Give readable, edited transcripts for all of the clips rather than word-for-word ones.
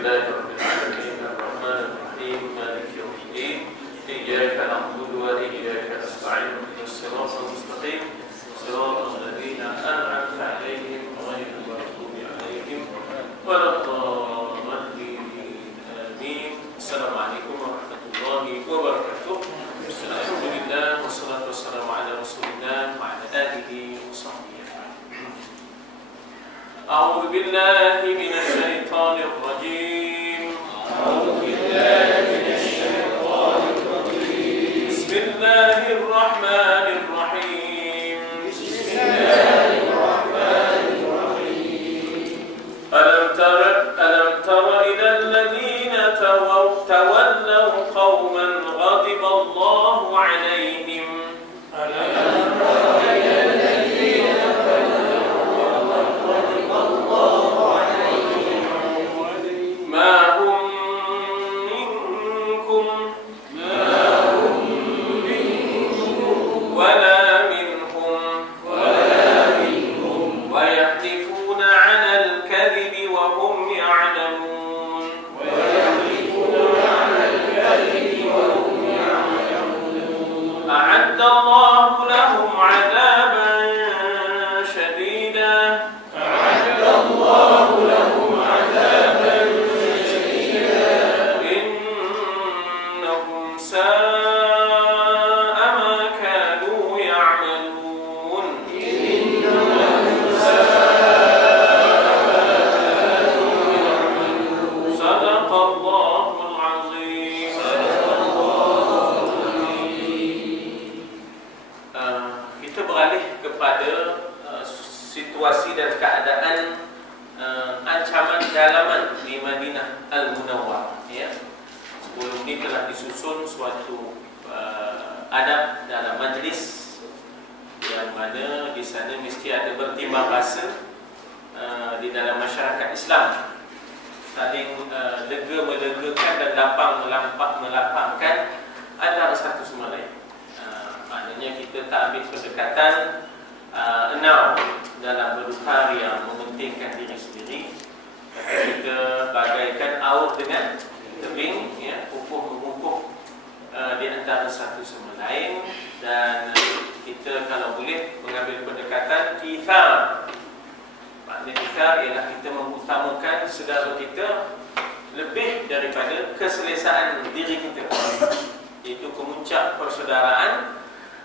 لله رب العالمين الرحمن الرحيم مالك يوم الدين إياك نعبد وإياك نستعين اهدنا الصراط المستقيم صراط الذين أنعمت عليهم غير المغضوب عليهم ولا الضالين آمين. السلام عليكم ورحمة الله وبركاته. الحمد لله والصلاة والسلام على رسول الله وعلى آله وصحبه أجمعين. أعوذ بالله من الشيطان الرجيم. أعوذ بالله من الشيطان الرجيم. بسم الله الرحمن الرحيم. بسم الله الرحمن الرحيم. ألم تر إلى الذين تولوا قوما غضب الله عليهم. ألم تر إلى الذين ما هم منكم ولا منهم ويحلفون على الكذب وهم يعلمون. أعد الله لهم عذابا شديدا. إنهم ساء ما كانوا يعملون. صدق الله العظيم. Kita beralih kepada situasi dan keadaan ancaman dalaman di Madinah Al-Munawwarah, ya. Sebelum ini telah disusun suatu adab dalam majlis yang mana di sana mesti ada bertimbang rasa di dalam masyarakat Islam, saling lega-melegakan dan melapangkan antara satu sama lain. Maknanya kita tak ambil pendekatan enam dalam berkarya mementingkan diri sendiri. Kita bagaikan aur dengan tebing, ya, mengukuh di antara satu sama lain. Dan kita kalau boleh mengambil pendekatan kithar. Maknanya kithar ialah kita mengutamakan saudara kita lebih daripada keselesaan diri kita. Itu kemuncak persaudaraan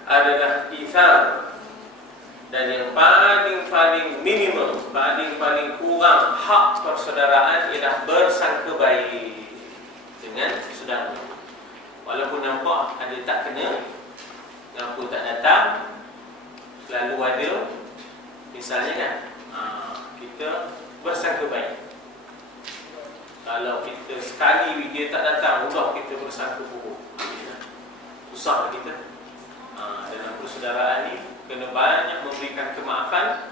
adalah kithar. Dan yang paling minimum, paling kurang hak persaudaraan ialah bersangka baik dengan saudara. Walaupun nampak ada tak kena, ngaku tak datang, selalu ada. Misalnya kan, kita bersangka baik. Kalau kita sekali dia tak datang, udah kita bersangka buruk, susah kita. Dalam persaudaraan ni kena banyak memberikan kemaafan,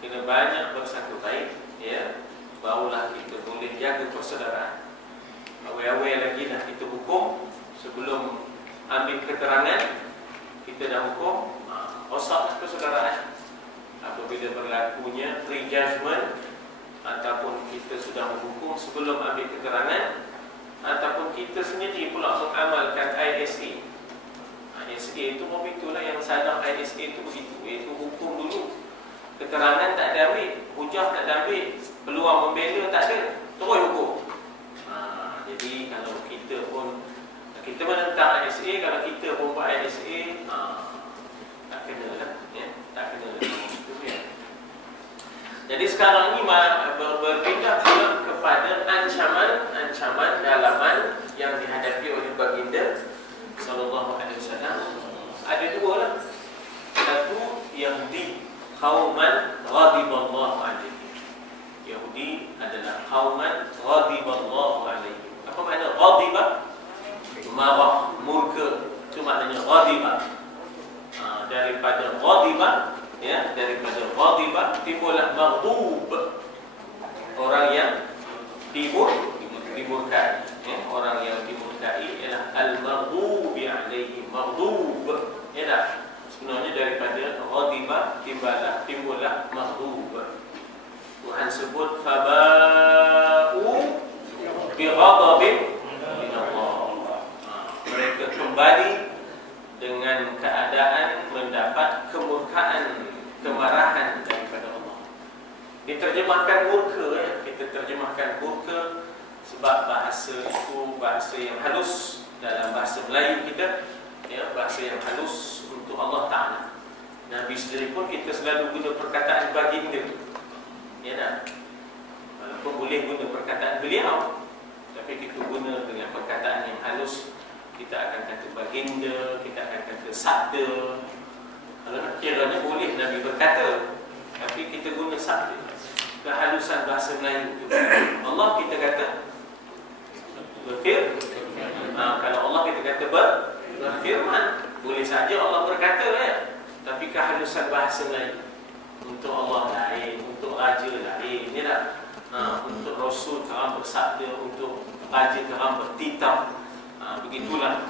kena banyak bersangka baik, ya, barulah kita boleh jaga persaudaraan. Awal-awal lagi dah kita hukum, sebelum ambil keterangan kita dah hukum, rosaklah persaudaraan. Apabila berlakunya prejudgment ataupun kita sudah menghukum sebelum ambil keterangan, ataupun kita sendiri pula mengamalkan ISA. ISA itu begitulah, yang sadar ISA itu begitu, iaitu hukum dulu, keterangan tak ada ambil, hujah tak ada ambil, peluang membela tak ada, terus hukum. Jadi kalau kita pun kita menentang ISA, kalau kita pun buat ISA, tak kena lah, ya, tak kena lah. Jadi sekarang ini berpindah pula kepada ancaman dalaman yang dihadapi oleh baginda sallallahu alaihi wasallam. Ada dua lah. Satu, Yahudi, qauman ghadiballahu alaihim. Yahudi adalah qauman ghadiballahu alaihim. Apa makna ghadiba? Marah, murka. Itu maknanya ghadiba. Daripada ghadiba, ya, daripada ghadiba timbullah maghdub. Orang yang dimurkai, ya, orang yang dimurkai ialah al-maghdubi alaihim. Maghdub, ya dah. Sebenarnya daripada ghadiba timbullah maghdub. Tuhan sebut faba'u Diterjemahkan murka, ya. Kita terjemahkan murka sebab bahasa itu bahasa yang halus dalam bahasa Melayu kita, ya, bahasa yang halus untuk Allah Ta'ala. Nabi sendiri pun kita selalu guna perkataan baginda, ya tak? Walaupun boleh guna perkataan beliau, tapi kita guna dengan perkataan yang halus. Kita akan kata baginda, kita akan kata sabda. Kalau nak kiranya boleh Nabi berkata, tapi kita guna sabda, kehalusan bahasa Melayu itu. Allah kita kata kalau Allah kita kata berfirman, boleh saja Allah berkata, ya. Tapi kehalusan bahasa Melayu untuk Allah lain, untuk raja lain, ya tak? Untuk Rasul karam bersabda, untuk raja karam bertitah, begitulah.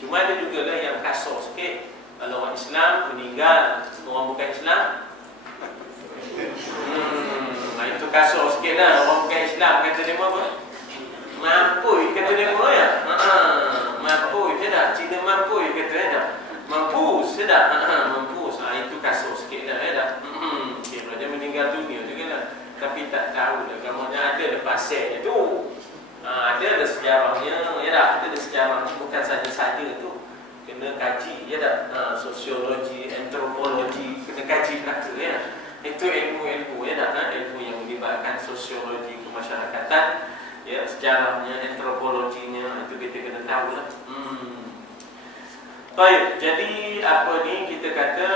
Cuma ada juga lah yang kasar sikit. Kalau orang Islam meninggal, orang bukan Islam, itu kasar sikit lah. Orang bukan Islam kata dia apa? Mampui kata dia apa, ya? Mampui, tak? Cina mampui kata dia tak? Mampus, tak? Mampus. Itu kasar sikit lah, ya tak? Kira dia meninggal dunia juga lah. Tapi tak tahu lah, gambarnya ada pasal tu. Ada sejarahnya, ya tak? Ada sejarahnya, bukan saja-saja tu. Kena kaji, ya tak? Sosiologi, antropologi, kena kaji belaka, ya. Itu ilmu-ilmu, ya tak? Ilmu yang melibatkan sosiologi kemasyarakatan, ya, sejarahnya, antropologinya, itu kita kena tahu lah. Baik, jadi apa ni kita kata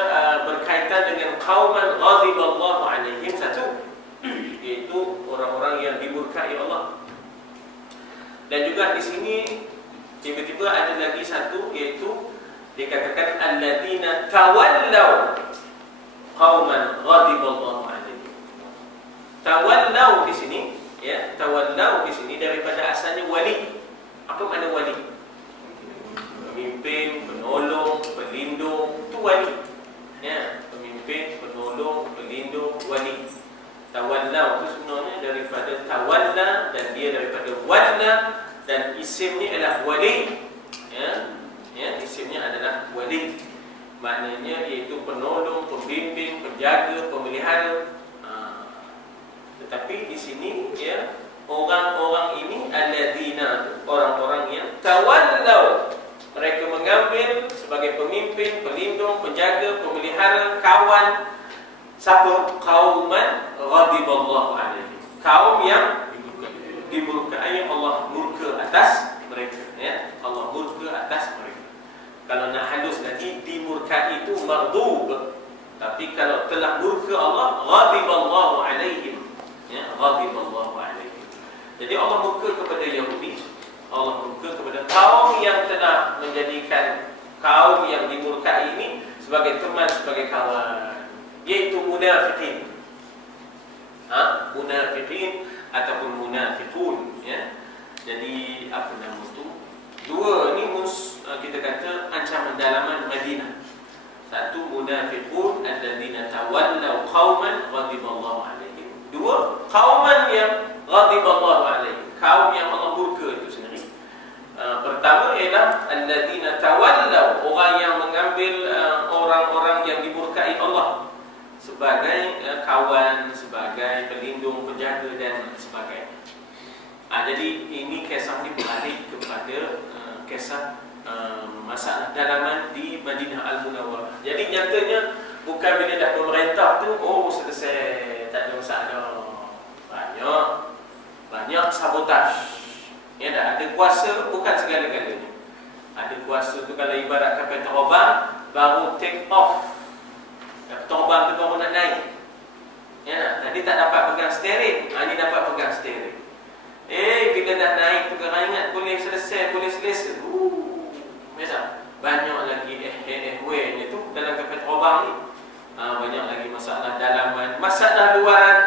berkaitan dengan qauman ghadiballahu alaihim, satu, iaitu orang-orang yang dimurkai Allah. Dan juga di sini tiba-tiba ada lagi satu, iaitu dikatakan alladzina tawallaw qauman ghadiballahu alaihim. Tawallaw di sini, ya, tawallaw di sini daripada asalnya wali. Apa makna wali? Pemimpin, penolong, pelindung, itu wali. Ya, pemimpin, penolong, pelindung, wali. Tawalla itu sebenarnya daripada tawalla, dan dia daripada walla, dan isimnya adalah wali. Ya, ya, isimnya adalah wali. Maknanya iaitu penolong, pembimbing, penjaga, pemelihara. Tetapi di sini, ya, orang-orang ini alladzina, orang-orang yang tawallau, mereka mengambil sebagai pemimpin, pelindung, penjaga, pemelihara, kawan. Siapa? Qauman ghadiballahu alaihim, kaum yang dimurkai Allah, murka atas mereka, ya. Allah murka atas mereka. Kalau nak halus lagi, dimurkai itu maghdub. Tapi kalau telah murka Allah, ghadiballahu alaihim, ya, ghadiballahu alaihim. Jadi Allah murka kepada Yahudi, Allah murka kepada kaum yang telah menjadikan kaum yang dimurkai ini sebagai teman, sebagai kawan, iaitu munafiqin. Munafiqin ataupun munafiqun, ya. Jadi apa nama itu? Dua ni kita kata ancaman dalaman Madinah. Satu, munafiqun alladzina tawallaw qauman ghadiballahu alaihim. Dua, qauman yang ghadiballahu alaihim, kaum yang Allah murka itu sendiri. Pertama ialah alladzina tawallaw, orang yang mengambil orang-orang yang dimurkai Allah sebagai kawan, sebagai pelindung, penjaga dan sebagainya. Jadi ini kisah ini beralih kepada kisah masalah dalaman di Madinah Al-Munawwarah. Jadi nyatanya bukan bila dah pemerintah tu, oh selesai, tak ada masalah. Banyak sabotaj. Ya, dah ada kuasa, bukan segala-galanya. Ada kuasa tu kalau ibarat kapal terbang, baru take off. Kapal terbang tu baru nak naik. Ya, tadi tak dapat pegang steering, ni dapat pegang steering. Bila dah naik tu kena ingat boleh selesai. Banyak lagi nya tu dalam kapal terbang ni. Banyak lagi masalah dalaman, masalah luaran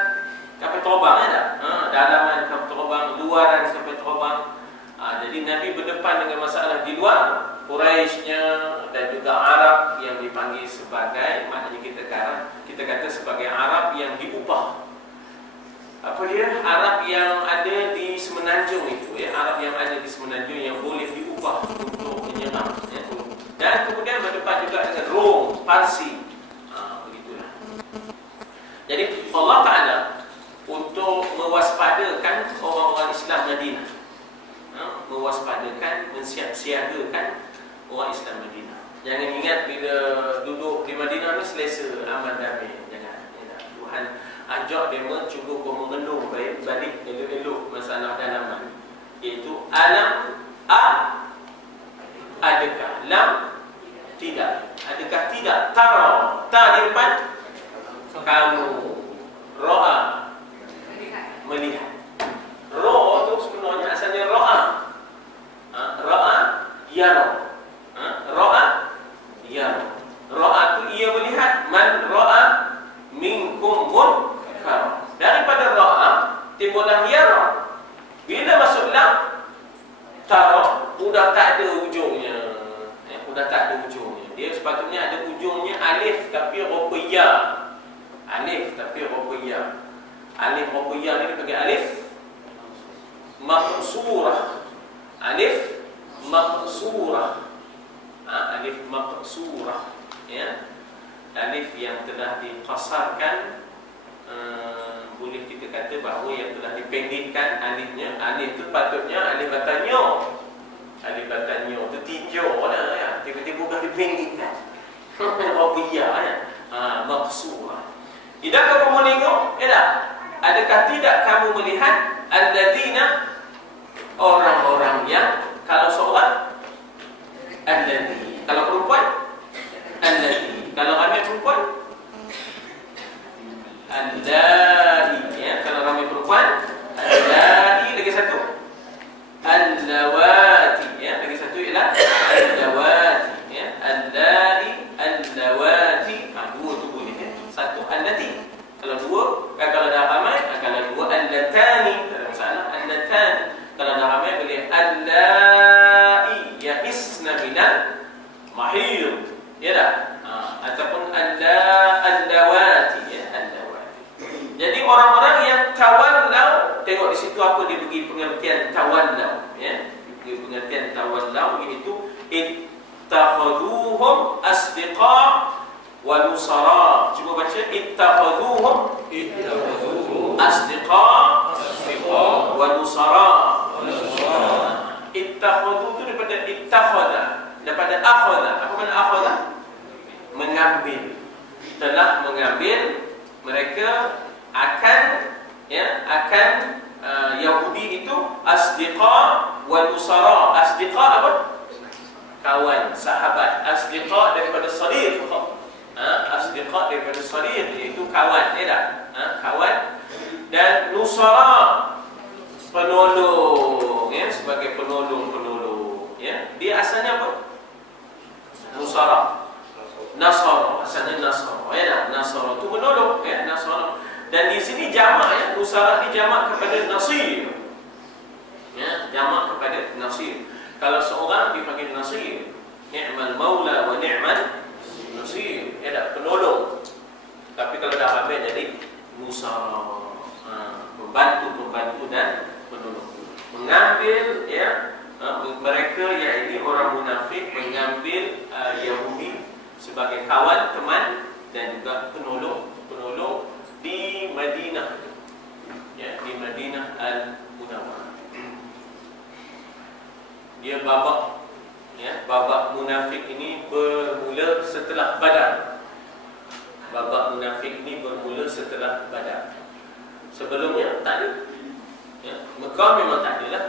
kapal terbang, ya tak? Dalaman kapal terbang, luaran kapal terbang. Jadi Nabi berdepan dengan masalah di luar, Quraisynya dan juga Arab yang dipanggil sebagai, maknanya kita kata sebagai Arab yang diupah. Apa dia? Arab yang ada di semenanjung itu, ya, Arab yang ada di semenanjung yang boleh diupah untuk menyerang, ya. Dan kemudian berdepan juga dengan Rom, Parsi. Begitulah. Jadi Allah Ta'ala mewaspadakan orang-orang Islam Madinah. Mewaspadakan, mensiap-siagakan orang Islam Madinah. Jangan ingat bila duduk di Madinah ni selesa, aman damai. Jangan. Tuhan ajak dia cuba mengenung balik elok-elok masalah dalaman, iaitu alam adakah, lam tidak, adakah tidak, tara, ta di depan kamu, ro'a melihat. Ro'a tu sebenarnya asalnya ro'a, ro'a yara, ro'a yara. Ro'a tu ia melihat, man ro'a minkum munkar. Daripada ro'a timbullah yara. Bila masuk lam, tara sudah tak ada ujungnya. Sudah tak ada ujungnya. Dia sepatutnya ada ujungnya alif tapi ruqiyah. Alif tapi ruqiyah. Alif ruqiyah ni dipanggil alif maqsurah. Alif maqsurah. Alif maqsurah, ya. Alif yang telah diqasarkan, boleh kita kata bahawa yang telah dipendekkan alifnya. Alif tu patutnya alif batanyo. Alif batanyo tu tinjau lah, ya. Tiba-tiba dah dipendekkan. Ruqiyah, ya. Maqsurah. Tidak kamu menengok, ya. Adakah tidak kamu melihat alladzina, orang-orang yang, kalau seorang alladzi, kalau perempuan alladzi, kalau ramai perempuan allai, ya. Kalau ramai perempuan allai, lagi satu allawati, ya. Lagi satu ialah allawati, ya. Allai, allawati. Dua tu boleh, ya. Satu allati. Kalau dua, kalau dah ramai, kalau dua allatani, tak ada masalah. Allatani. Kalau dah ramai boleh allai yaisna minal mahir, ya dah. Ataupun allawati, ya. Allawati. Jadi orang-orang yang tawallau, tengok di situ apa dia bagi pengertian tawallau, ya. Bagi pengertian tawallau, iaitu ittakhaduhum asdiqa wa nusara. Cuba baca ittakhaduhum asdiqa wa nusara. Ittakhadu tu daripada ittakhadha, daripada akhadha. Apa makna akhadha? Mengambil. Telah mengambil mereka akan, ya, akan Yahudi itu asdiqa wa nusara. Asdiqa apa? Kawan, sahabat. Asdiqa daripada sadiq. Asdiqa daripada sadiq, iaitu kawan, ya tak? Kawan. Dan nusara, penolong, ya, sebagai penolong, ya. Dia asalnya apa? Nusara. Nasara, asalnya Nasara, ya tak? Nasara tu menolong, ya, Nasara. Dan di sini jamak, ya. Nusara ni jamak kepada Nasir, ya, jamak kepada Nasir. Kalau seorang dipanggil Nasir, ni'mal maula wa ni'mal nasir, ya tak? Penolong. Tapi kalau dah ramai jadi Nusara, membantu dan menolong. Mengambil, ya, mereka, yakni orang munafik, mengambil Yahudi sebagai kawan, teman dan juga penolong di Madinah, ya, di Madinah Al-Munawwarah. Dia babak, ya, babak munafik ini bermula setelah Badar. Babak munafik ini bermula setelah Badar. Sebelumnya tak ada, ya. Mekah memang tak ada lah.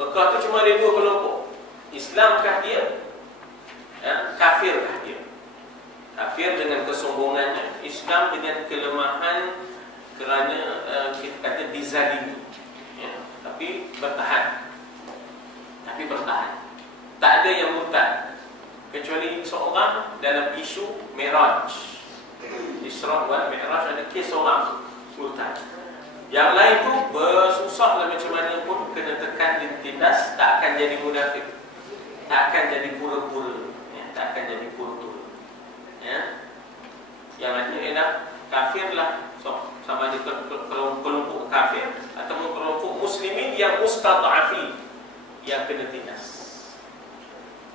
Mekah tu cuma ada dua kelompok. Islamkah dia, ya, kafirkah dia. Kafir dengan kesombongannya, Islam dengan kelemahan kerana kita kata dizalimi, ya. Tapi bertahan. Tak ada yang murtad, kecuali seorang dalam isu Mi'raj. Isra wal Mi'raj ada kes seorang murtad. Yang lain tu bersusah lah macam mana pun, kena tekan ditindas, tak akan jadi munafik, tak akan jadi pura-pura, ya, tak akan jadi pura-pura, ya. Yang lainnya ialah kafir lah, so, sama ada kelompok kafir ataupun kelompok muslimin yang mustad'afin, yang kena tindas,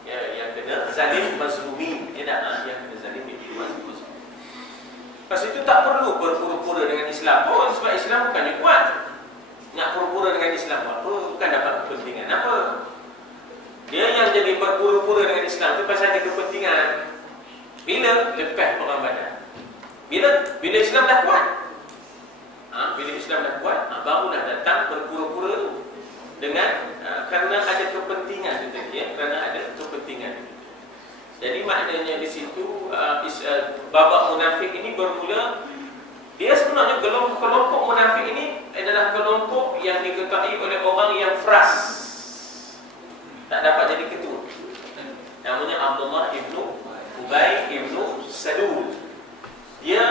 ya, yang kena zalim mazlumin, ya tak? Yang kena zalim mazlumin. Pas itu tak perlu berpura-pura dengan Islam. Oh, sebab Islam bukannya kuat. Nak pura-pura dengan Islam apa? Bukan dapat kepentingan apa. Dia yang jadi berpura-pura dengan Islam tu pasal ada kepentingan. Bila? Lepas perang Badar. Bila Islam dah kuat, bila Islam dah kuat, barulah datang berpura-pura tu dengan kerana ada kepentingan tu tadi, kerana ada kepentingan. Jadi maknanya di situ babak munafik ini bermula. Dia sebenarnya kelompok munafik ini adalah kelompok yang diketahui oleh orang yang fras, tak dapat jadi ketua. Namanya Abdullah ibnu Ubay ibnu Salul. Dia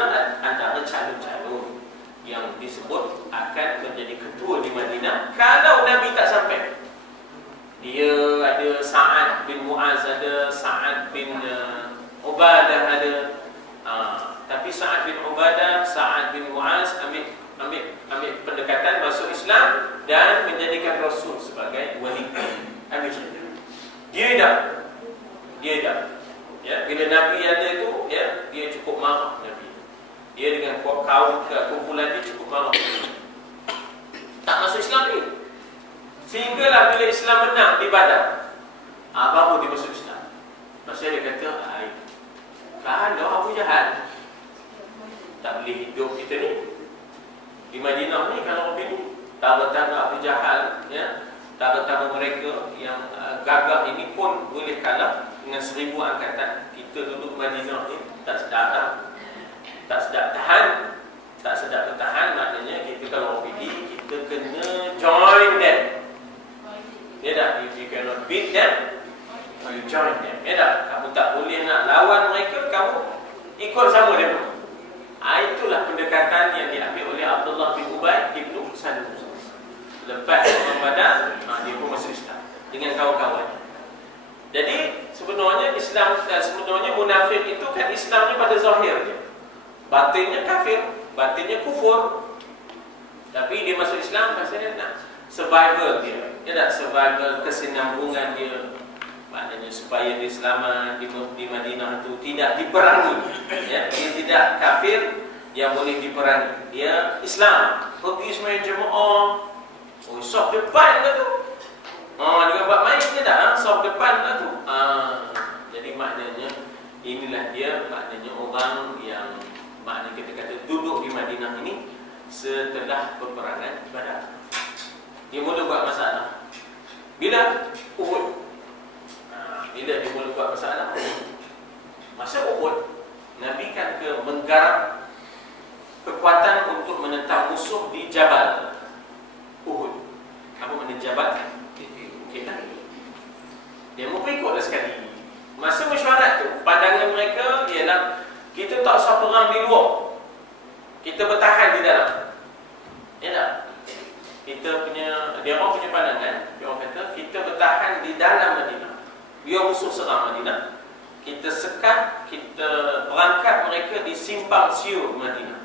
antara calon-calon yang disebut akan menjadi ketua di Madinah kalau Nabi tak sampai. Dia ada Sa'ad bin Mu'az, ada Sa'ad bin Ubadah ada. Tapi Sa'ad bin Ubadah, Sa'ad bin Mu'az ambil pendekatan masuk Islam dan menjadikan Rasul sebagai wali. Ambil cerita. Dia dah. Ya, bila Nabi ada itu, ya, dia cukup marah Nabi. Dia dengan kaum kumpulan dia cukup marah. Tak masuk Islam ni. Sehinggalah bila Islam menang di Badar, baru dia masuk Islam. Maksudnya dia kata, kalau Abu Jahal tak boleh hidup kita ni di Madinah ni, kalau begini, tara-tara Abu Jahal, ya, tara-tara mereka yang gagah ini pun boleh kalah dengan 1000 angkatan. Kita duduk Madinah ni tak sedap tahan. Maknanya kita kalau pergi, kita kena join them. Ya tak? If you cannot beat them, you join them. Ya tak? Kamu tak boleh nak lawan mereka, kamu ikut sama dia. Itulah pendekatan yang diambil oleh Abdullah bin Ubay ibnu Salul. Lepas perang Badar, dia pun masuk Islam dengan kawan-kawan. Jadi sebenarnya munafik itu kan Islamnya pada zahirnya, batinnya kafir, batinnya kufur. Tapi dia masuk Islam pasal nak survival dia. Dia nak survival kesinambungan dia. Maknanya supaya dia selamat di Madinah itu tidak diperangi, ya, dia tidak kafir yang boleh diperangi. Dia Islam, pergi semua jemaah. Soft depan lah tu. Dia buat main dia tak, soft depan lah tu. Jadi maknanya inilah dia, maknanya orang yang maknanya kita kata duduk di Madinah ini setelah peperangan Badar. Dia mula buat masalah bila Uhud. Bila dia mula buat masalah masa Uhud, Nabi kan menggarap kekuatan untuk menentang musuh di Jabal Uhud. Apa makna Jabal? Kita dia mau ikutlah sekali. Masa mesyuarat tu, pandangan mereka ialah kita tak usah perang di luar, kita bertahan di dalam. Ya tak? Dia orang punya pandangan, dia orang kata kita bertahan di dalam Madinah. Biar musuh serang Madinah, kita sekat, kita berangkat mereka di simpang siur Madinah.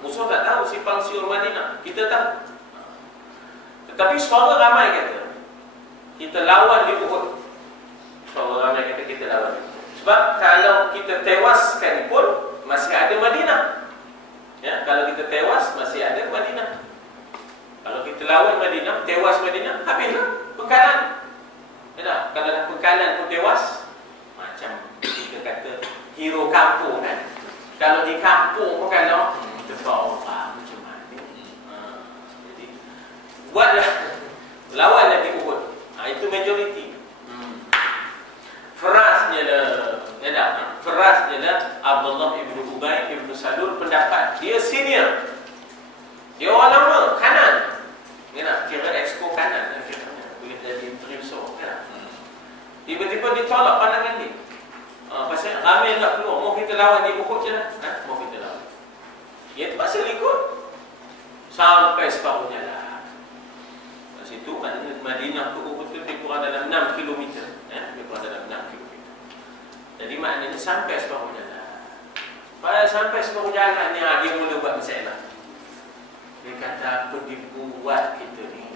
Musuh tak tahu simpang siur Madinah, kita tahu. Tetapi suara ramai kata kita lawan di Uhud. Suara ramai kata kita lawan. Sebab kalau kita tewaskan pun masih ada Madinah. Ya, kalau kita tewas masih ada Madinah. Kalau kita lawan Madinah, tewas Madinah, habislah pengkalan. Ya tak? Kalau dah pengkalan pun tewas, macam kita kata hero kampung kan. Kalau di kampung pun kalau terbawa macam mana. Jadi buatlah, lawanlah di Uhud. Itu majoriti. Ferasnya lah, ya tak? Ferasnya lah Abdullah ibnu Ubay ibnu Salul, pendapat dia senior. Dia orang lama, kanan. Ya tak? Kira exco kanan. Boleh jadi trimso, ya tak? Tiba-tiba ditolak pandangan dia. Pasal ramai tak keluar, mau kita lawan di Uhud je lah. Mau kita lawan. Dia terpaksa ikut sampai separuh jalan. Kat situ Madinah ke Uhud tu lebih kurang dalam 6 km. Lebih kurang dalam 6 km. Jadi maknanya sampai separuh jalan. Sampai separuh jalan ni dia mula buat masalah. Dia kata apa dibuat kita ni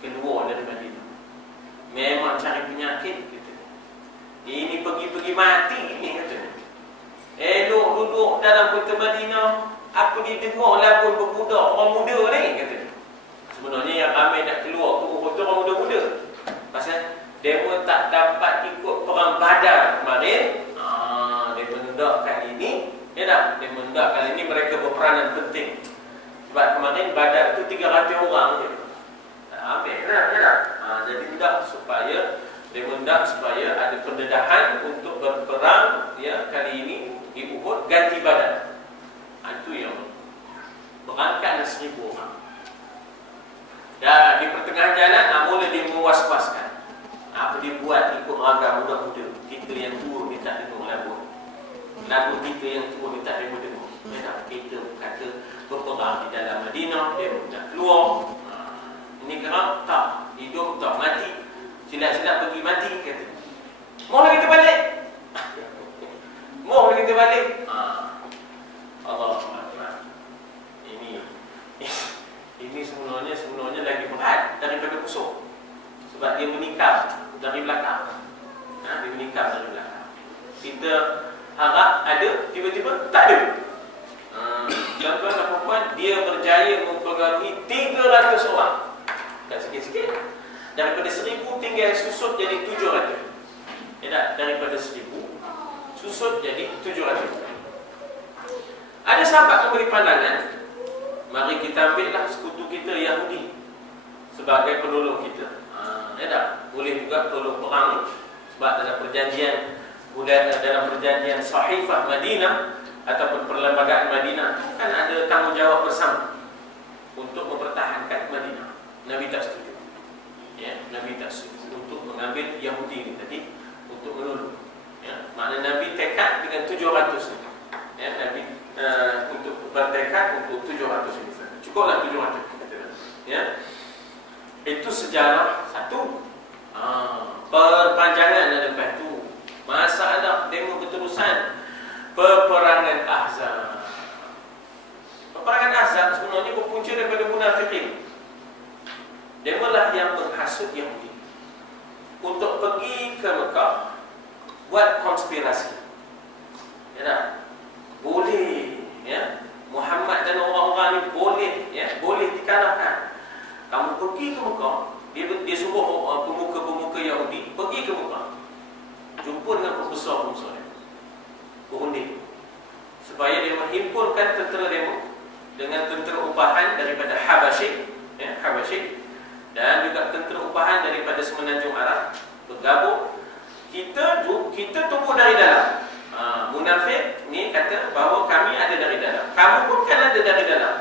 keluar dari Madinah. Memang cari penyakit kita. Ini pergi-pergi mati ni kata. Elok duduk dalam kota Madinah, apa dia dengar lagu berbudak orang muda ni kata. Sebenarnya yang ramai nak keluar ke Uhud tu orang muda-muda. Pasal demo tak dapat ikut perang Badar kemarin. Demo hendak kali ini, ya tak? Demo hendak kali ini mereka berperanan penting. Sebab kemarin Badar tu 300 orang je. Ramai lah, ya tak? Jadi hendak supaya demo hendak supaya ada pendedahan untuk berperang, ya, kali ini di Uhud ganti Badar. Itu yang berangkat 1,000 orang. Dan di pertengahan jalan, mula dia mewas-waskan. Apa dia buat ikut ragam muda-muda. Kita yang tua dia tak dengar lagu kita yang tua dia tak dengar. Kita kata berperang di dalam Madinah, dia nak keluar. Ini kerana tak, hidup tak, mati. Silap-silap pergi mati, kata. Mohon kita balik. Mohon kita balik. Allah SWT. Ini sebenarnya lagi berat daripada musuh. Sebab dia menikam dari belakang. Dia menikam dari belakang. Kita harap ada, tiba-tiba tak ada. Tuan-tuan dan puan, dia berjaya mempengaruhi 300 orang. Tak sikit-sikit. Daripada 1,000 tinggal susut jadi 700. Ya tak? Daripada 1,000 susut jadi 700. Ada sahabat memberi pandangan, mari kita ambillah sekutu kita Yahudi sebagai penolong kita. Ya tak? Boleh juga tolong perang. Sebab dalam perjanjian Sahifah Madinah ataupun perlembagaan Madinah kan ada tanggungjawab bersama untuk mempertahankan Madinah. Nabi tak setuju. Ya, Nabi tak setuju untuk mengambil Yahudi ini tadi untuk menolong. Ya, makna Nabi tekad dengan 700 ni. Ya, Nabi untuk bertekad untuk 700 ini. Cukuplah 700 kata. Ya. Itu sejarah satu. Perpanjangan lepas tu masalah demo keterusan peperangan Ahzab. Peperangan Ahzab sebenarnya berpunca daripada munafikin. Demolah yang menghasut Yahudi untuk pergi ke Mekah buat konspirasi. Ya tak? Boleh, ya. Muhammad dan orang-orang ni boleh, ya, boleh dikalahkan. Kamu pergi ke Mekah, dia suruh pemuka-pemuka Yahudi pergi ke Mekah, jumpa dengan pembesar-pembesar berunding supaya dia menghimpunkan tentera demo dengan tentera upahan daripada Habasyih, ya, Habasyih, dan juga tentera upahan daripada semenanjung Arab bergabung. Kita tunggu dari dalam. Munafik ni kata bahawa kami ada dari dalam, kamu pun kan ada dari dalam.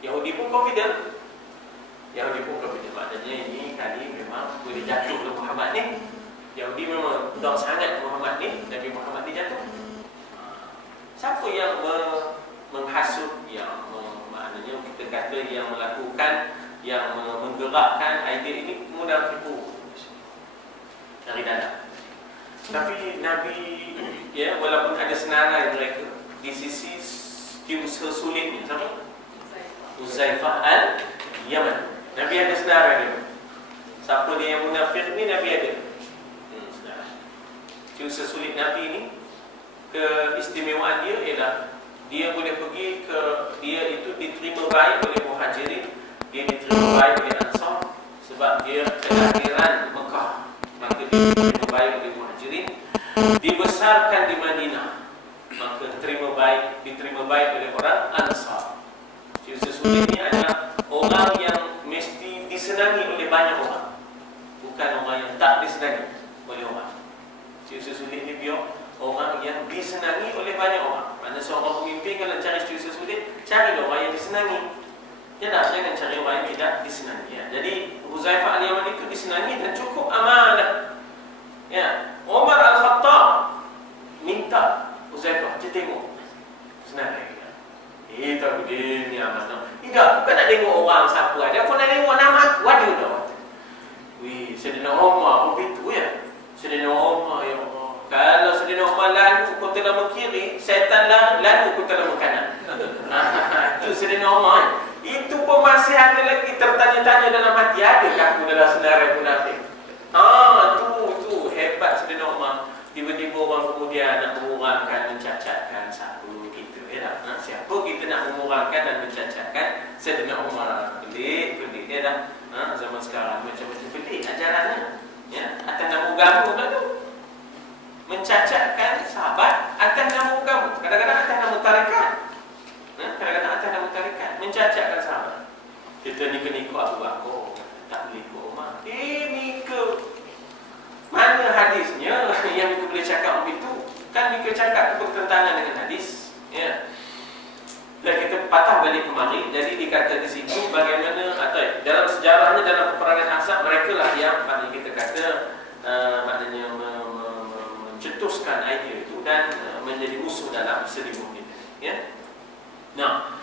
Yahudi pun confident. Maknanya ini kali memang boleh jatuh ke Muhammad ni. Yahudi memang mudah sangat Muhammad ni. Nabi Muhammad ni jatuh. Siapa yang menghasut, yang maknanya kita kata yang melakukan, yang menggerakkan idea ini, munafik dari dalam. Tapi Nabi, ya, walaupun ada senarai mereka di sisi sulitnya, siapa? Huzaifah al-Yaman. Nabi ada senarai dia. Siapa dia yang munafik ni, Nabi ada senarai. Sesulit Nabi ni, keistimewaan dia ialah dia boleh pergi ke, dia itu diterima baik oleh Muhajirin, dia diterima baik oleh Ansar sebab dia kelahiran Mekah, maka dia diterima baik oleh Muhajirin. Dibesarkan di Madinah, maka diterima baik oleh orang Ansar. Sesungguhnya adalah orang yang mesti disenangi oleh banyak orang, bukan orang yang tak disenangi oleh orang. Sesungguhnya dia orang yang disenangi oleh banyak orang. Maksudnya seorang pemimpin kalau cari cuaca sulit, carilah orang yang disenangi. Jangan cari orang yang tidak disenangi. Ya. Jadi Huzaifah al-Yaman itu disenangi dan cukup amanah. Ya, Umar al-Khattab minta Huzaifah, dia tengok senang. Tak boleh ni amanah. Tidak, bukan nak tengok orang siapa ada. Aku nak tengok nama aku ada dah. Wih, Sayyidina Umar begitu ya. Sayyidina Umar, ya Allah. Kalau Sayyidina Umar lalu kau telah mengkiri, syaitan lalu kau telah mengkanan. Itu Sayyidina Umar. Itu pun masih ada lagi tertanya-tanya dalam hati, adakah aku dalam senarai munafik? Tu hebat Sayyidina Umar. Tiba-tiba orang kemudian nak mengurangkan, mencacatkan satu kita, ya tak? Siapa kita nak mengurangkan dan mencacatkan? Sayyidina Umar. Boleh ya dah. Zaman sekarang macam-macam pelik ajarannya, ya, atas nama agama pula tu. Mencacatkan sahabat atas nama agama, kadang-kadang atas nama tarekat, kadang-kadang atas nama tarekat, mencacatkan sahabat. Kita ni kena ikut Abu Bakar, tak boleh ikut Umar. Mika mana hadisnya yang kita boleh cakap begitu? Kan Mika cakap bertentangan dengan hadis, ya. Dan kita patah balik kemari. Jadi dikata di situ bagaimana atau dalam sejarahnya, dalam peperangan Ahzab, mereka lah yang maknanya kita kata maknanya mencetuskan idea itu dan menjadi musuh dalam seribu kita, ya. Nah,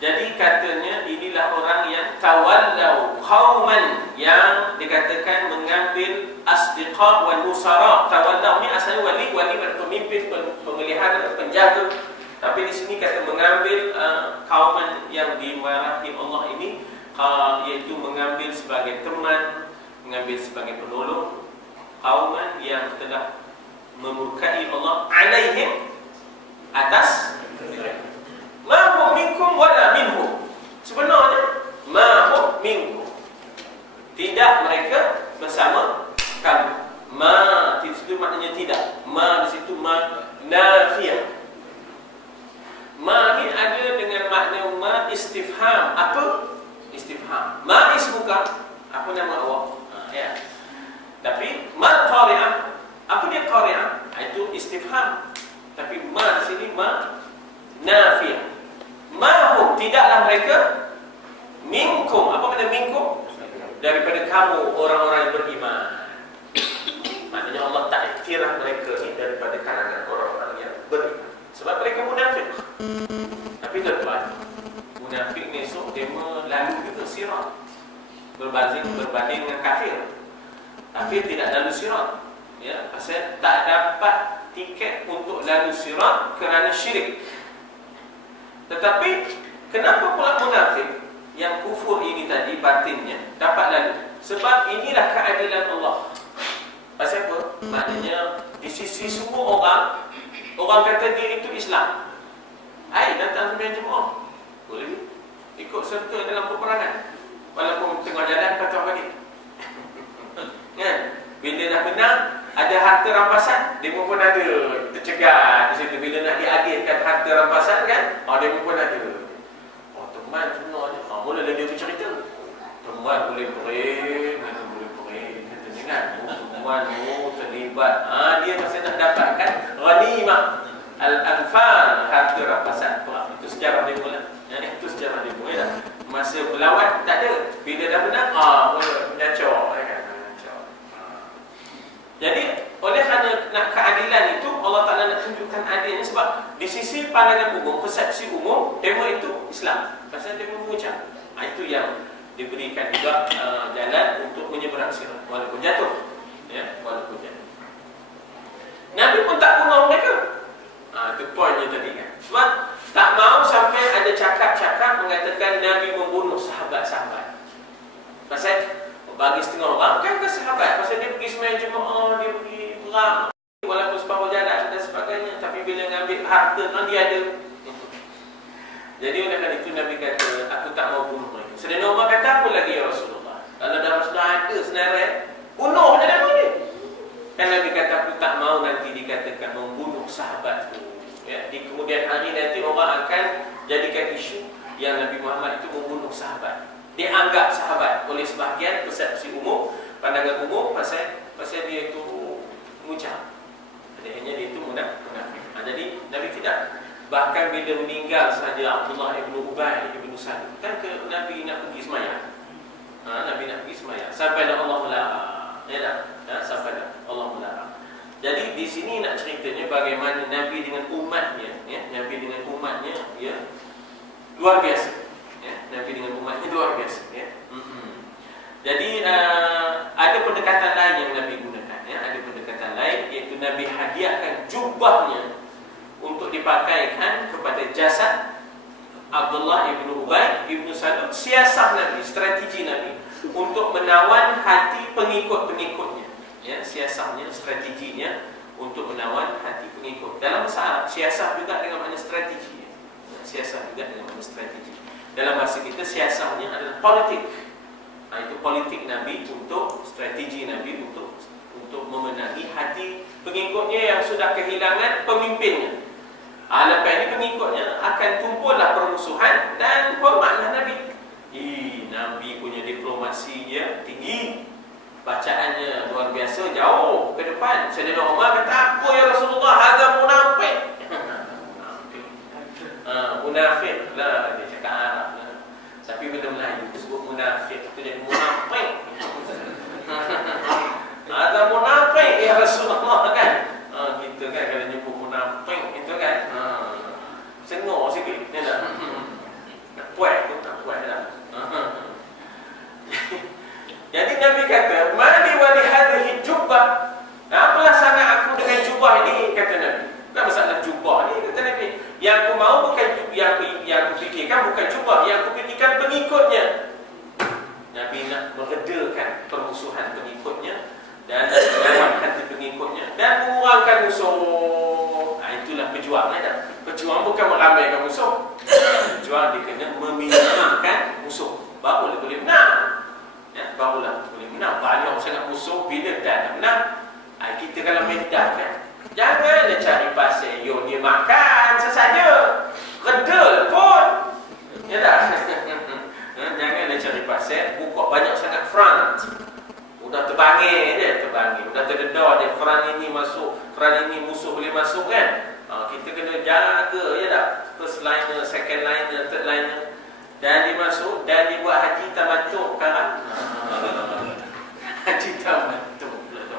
jadi katanya inilah orang yang tawallau qauman, yang dikatakan mengambil asdiqa wal nusara. Tawallau ni asalnya wali berarti pemimpin, pemelihara, penjaga. Tapi di sini kata mengambil kauman yang dimarahi Allah ini, iaitu mengambil sebagai teman, mengambil sebagai penolong, kauman yang telah memurkai Allah alaihim, atas ma hum minkum wala minhum. Sebenarnya ma hum minkum, tidak mereka bersama kamu. Ma di situ maknanya tidak. Ma di situ ma nafiyah. Ma ni ada dengan makna ma istifham. Apa? Istifham. Ma ismuka, apa nama awak? Ya. Tapi ma qari'ah, apa dia qari'ah? Itu istifham. Tapi ma di sini ma nafiyah. Ma hum, tidaklah mereka, minkum, apa makna minkum? Daripada kamu orang-orang yang beriman. Maknanya Allah tak iktiraf mereka ni daripada kalangan orang-orang yang beriman, sebab mereka munafik. Tapi tuan-tuan, munafik ni esok dia lalu juga sirat, berbanding dengan kafir. Tapi tidak lalu sirat, ya, pasal tak dapat tiket untuk lalu sirat kerana syirik. Tetapi kenapa pula munafik yang kufur ini tadi batinnya dapat lalu? Sebab inilah keadilan Allah. Pasal apa? Maknanya di sisi semua orang kata dia itu Islam, datang sembahyang Jumaat, boleh ikut serta dalam peperangan, walaupun tengah jalan patah balik. Kan? Bila dah menang, ada harta rampasan, dia pun ada tercegat di situ. Bila nak diadilkan harta rampasan kan, dia pun ada. Teman sebenarnya, mulalah dia bercerita. Teman boleh perin, boleh perin. Kata kan, teman terlibat. Dia masih nak dapatkan ghanimah al-anfal, harta rampasan. Itu sejarah dia mula. Itu sejarah dia mula. Masa berlawan tak ada. Bila dah menang, menyacor. Jadi oleh kerana nak keadilan itu, Allah Ta'ala nak tunjukkan adilnya. Sebab di sisi pandangan umum, persepsi umum, demo itu Islam, pasal demo mengucap. Itu yang diberikan juga jalan untuk menyeberang sirat, walaupun jatuh, ya, walaupun jatuh. Nabi pun tak bunuh mereka. Itu poinnya tadi kan. Sebab tak mau sampai ada cakap-cakap mengatakan Nabi membunuh sahabat-sahabat. Pasal bagi setengah orang kan sahabat, pasal dia pergi sembahyang Jumaat, dia pergi perang, walaupun separuh jalan dan sebagainya. Tapi bila ngambil harta, dia ada. Jadi oleh kerana itu Nabi kata, aku tak mau bunuh mereka. Sayyidina Umar kata, apa lagi ya Rasulullah? Kalau dah sudah ada senarai, bunuh je Nabi ni. Kan Nabi kata, aku tak mau nanti dikatakan membunuh sahabatku. Ya, di kemudian hari nanti orang akan jadikan isu yang Nabi Muhammad itu membunuh sahabat. Dianggap sahabat oleh sebahagian persepsi umum, pandangan umum, pasal dia itu mengucap. Hanya dia itu munafik. Jadi Nabi tidak. Bahkan bila meninggal sahaja Abdullah ibn Ubay ibn Salul, kan ke Nabi nak pergi semayang. Nabi nak pergi semayang. Sampai dah Allah melarang. Ya tak? Sampai dah Allah melarang. Jadi di sini nak ceritanya bagaimana Nabi dengan umatnya, ya, Nabi dengan umatnya, ya, luar biasa. Ya, Nabi dengan umatnya luar biasa, ya. Jadi ada pendekatan lain yang Nabi gunakan, ya. Ada pendekatan lain, iaitu Nabi hadiahkan jubahnya untuk dipakaikan kepada jasad Abdullah ibn Ubay ibn Salul. Siasat Nabi, strategi Nabi untuk menawan hati pengikut-pengikutnya, ya. Siasatnya, strateginya untuk menawan hati pengikut. Dalam bahasa Arab, siasat juga dengan makna strategi, ya. Siasat juga dengan makna strategi. Dalam bahasa kita, siasatnya adalah politik. Itu politik Nabi untuk strategi Nabi untuk memenangi hati pengikutnya yang sudah kehilangan pemimpinnya. Lepas ini pengikutnya akan kumpullah permusuhan dan hormatlah Nabi. Nabi punya diplomasi dia tinggi, bacaannya luar biasa, jauh ke depan. Sayyidina Umar kata, apa ya Rasulullah, hadza munafik. Munafik lah, dia cakap Arab lah. Tapi benda Melayu disebut munafik, itu jadi munafik. Hadza munafik ya Rasulullah kan. Kita kan kalau nyebut munafik itu kan sengok sikit, ya tak? Nak puas tu, tak puas dah. Jadi Nabi kata, mali wali hadhihi jubbah. Apalah sangat aku dengan jubah ini, kata Nabi. Bukan masalah jubah ni, kata Nabi. Yang aku mau bukan yang aku fikirkan bukan jubah, yang aku fikirkan pengikutnya. Nabi nak meredakan permusuhan pengikutnya dan melawan hati pengikutnya dan mengurangkan musuh. Itulah pejuang, ada. Pejuang bukan meramaikan musuh. Pejuang dia kena meminimumkan musuh, barulah boleh menang. Ya, barulah boleh menang. Banyak sangat musuh, bila dah menang, kita kalau menang kan, janganlah cari pasal yo dia makan sesaja, redal pun, ya tak? Janganlah cari pasal buka banyak sangat front. Udah terbangir je, udah terdedah dia, front ini masuk, front ini musuh boleh masuk kan. Kita kena jaga, ya tak? First liner, second liner, third liner. Dan dia masuk, dan dia buat haji tamattu sekarang. Haji tamattu pula tu.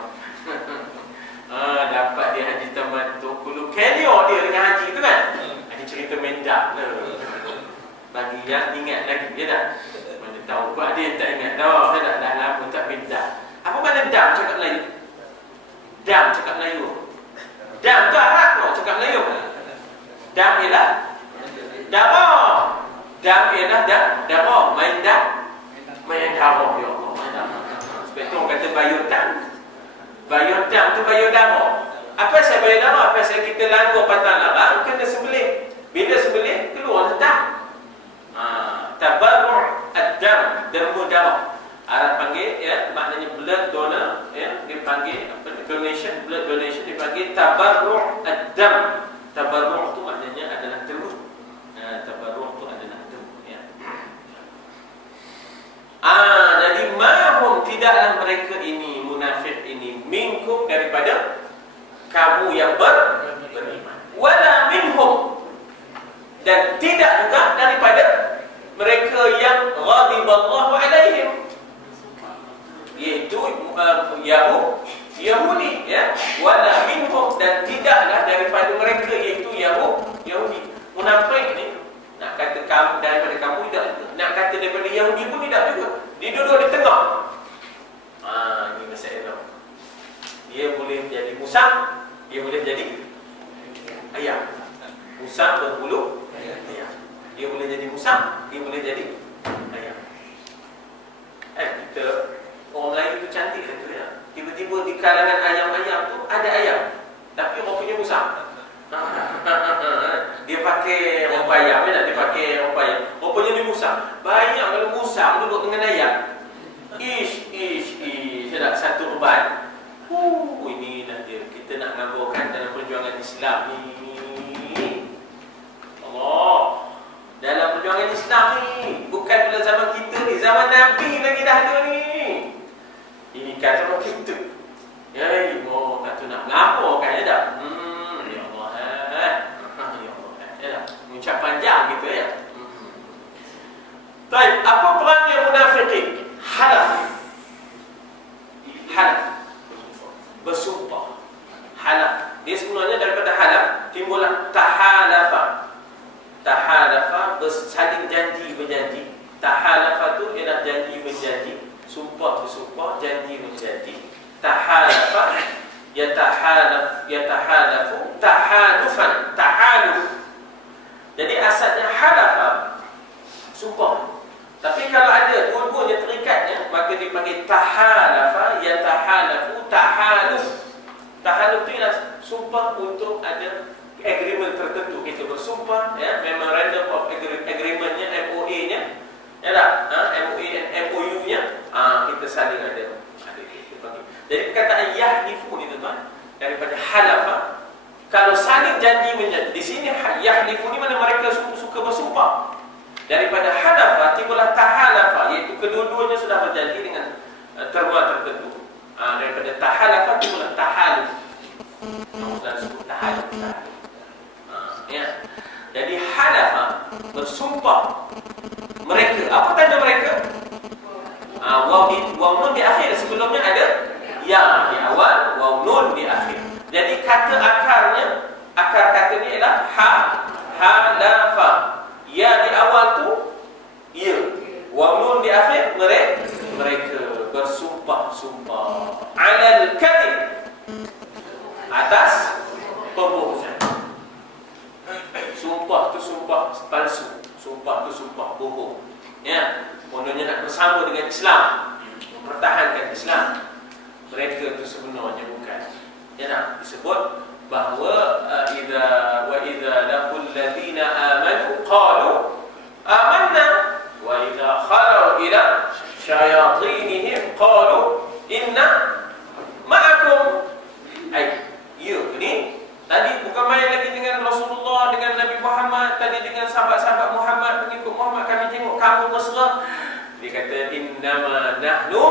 Dapat dia haji tamattu, kulu kelio dia dengan haji tu kan. Ini cerita mendak tu. Bagi yang ingat lagi, ya tak? Mana tahu pun ada yang tak ingat dah, ya tak? Dah lama tak mendak. Apa mana dam cakap Melayu? Dam cakap Melayu. Dam tu Arab tu cakap Melayu. Dam ialah darah. Dam ialah darah. Main darah. Ya Allah, main darah. Sebab tu orang kata bayar dam. Bayar dam tu bayar darah. Apa saya bayar darah? Apa saya kita langgar patah larang, kena sembelih. Bila sembelih, keluar dam. Tabarru' ad-dam, derma darah. Arab panggil, ya, maknanya blood donor, ya, dipanggil donation, blood donation dipanggil tabarru' ad-dam. Tabarru' tu maknanya adalah derma. Tabarru' tu adalah derma, ya. Jadi mahum, tidaklah mereka ini munafik ini minkum, daripada kamu yang beriman, wala minhum, dan tidak juga daripada mereka yang ghadiballahu alaihim, iaitu Yahudi, ya, wala minhum, dan tidaklah daripada mereka iaitu Yahudi. Munafik ni nak kata kamu daripada kamu tidak, nak kata daripada Yahudi pun tidak juga. Dia duduk di tengah. Ini masalah. Dia boleh jadi musang, dia boleh jadi ayam. Musang berbulu ayam. Dia boleh jadi musang, dia boleh jadi ayam. Kita orang Melayu tu cantik tu ya. Tiba-tiba di kalangan ayam-ayam tu ada ayam, tapi orang punya musang. Dia pakai rupa ayam, dia pakai rupa ayam. Rupanya dia musang. Banyak kalau musang duduk dengan ayam. Tidak satu beban. Inilah dia. Kita nak ngaburkan dalam perjuangan Islam ni. Allah. Dalam perjuangan Islam ni, bukan pada zaman kita ni, zaman Nabi lagi dah ada ni. Ini kan sama kita. Ya, tak tu nak ngapur kan, ya tak? Ya Allah, ya Allah, ya tak? Ucap panjang gitu ya. Baik, apa perannya munafikin? Halaf. Bersumpah. Halaf. Dia sebenarnya daripada halaf timbullah tahalafa. Tahalafa, saling janji berjanji. Tahalafa tu ialah janji berjanji. Sumpah bersumpah, janji berjanji. Tahalafa, yatahalafu, tahalufan, tahaluf. Jadi asalnya halafa, sumpah. Tapi kalau ada dua-duanya terikatnya, maka dipanggil tahalafa, yatahalafu, tahaluf. Tahaluf itu ialah sumpah untuk ada agreement tertentu. Kita bersumpah, ya, memorandum of agreement-nya, MOA-nya, ya tak? MOA dan MOU-nya. Daripada halafa timbullah tahalafa, iaitu kedua-duanya sudah berjanji dengan terma tertentu. Daripada tahalafa timbullah tahaluf. Sudah disebut tahaluf. Ya. Jadi halafa bersumpah mereka. Apa tanda mereka? Waw nun di akhir. Sebelumnya ada ya di awal, waw nun di akhir. Jadi kata akarnya, akar kata ni ialah halafa. Ya di awal tu ya, waw nun di akhir mereka bersumpah-sumpah alal kadhib, atas pembohongan. Sumpah tu sumpah palsu, sumpah tu sumpah bohong. Ya, kononnya nak bersama dengan Islam, mempertahankan Islam. Mereka itu sebenarnya bukan. Ya, nak disebut bahawa idza laqul ladina amanu qalu amanna wa idza khalu ila syayatinihim qalu inna ma'akum. Ini tadi bukan main lagi dengan Rasulullah, dengan Nabi Muhammad, tadi dengan sahabat-sahabat Muhammad, pengikut Muhammad. Kami tengok kamu mesra. Dia kata innama nahnu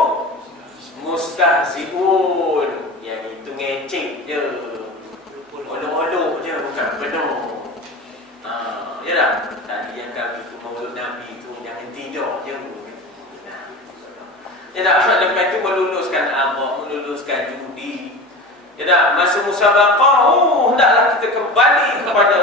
mustahzi'un. Yang itu ngecek je, olok-olok je, bukan penuh. Ya tak? Tadi yang kami tu maulud Nabi tu jangan tidur je. Ya tak? Lepas itu meluluskan abak, meluluskan judi. Ya tak? Masa musabaqah, hendaklah kita kembali kepada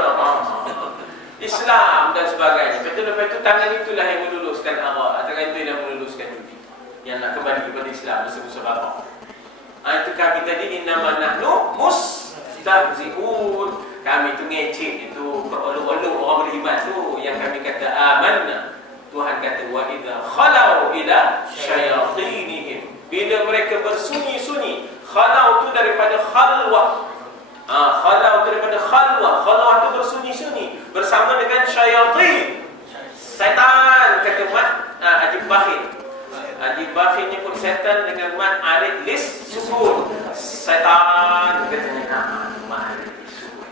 Islam dan sebagainya. Lepas itu tangan itulah yang meluluskan abak, tangan itu yang meluluskan judi, yang nak kembali kepada Islam masa musabaqah. Itu kami tadi innama nahnu mustahzi'un. Kami tu ngecek, itu berolok-olok orang beriman tu. Yang kami kata amanna. Tuhan kata wa idza khalau ila syayatinihim. Bila mereka bersunyi-sunyi. Khalau tu daripada khalwah. Khalau tu daripada khalwah. Khalwah tu bersunyi-sunyi bersama dengan syayatin, syaitan. Kata Mat Ajib Bakhir. Ajib Bakhir ni pun setan dengan mat alif lis sukun. Setan katanya mat alif lis sukun.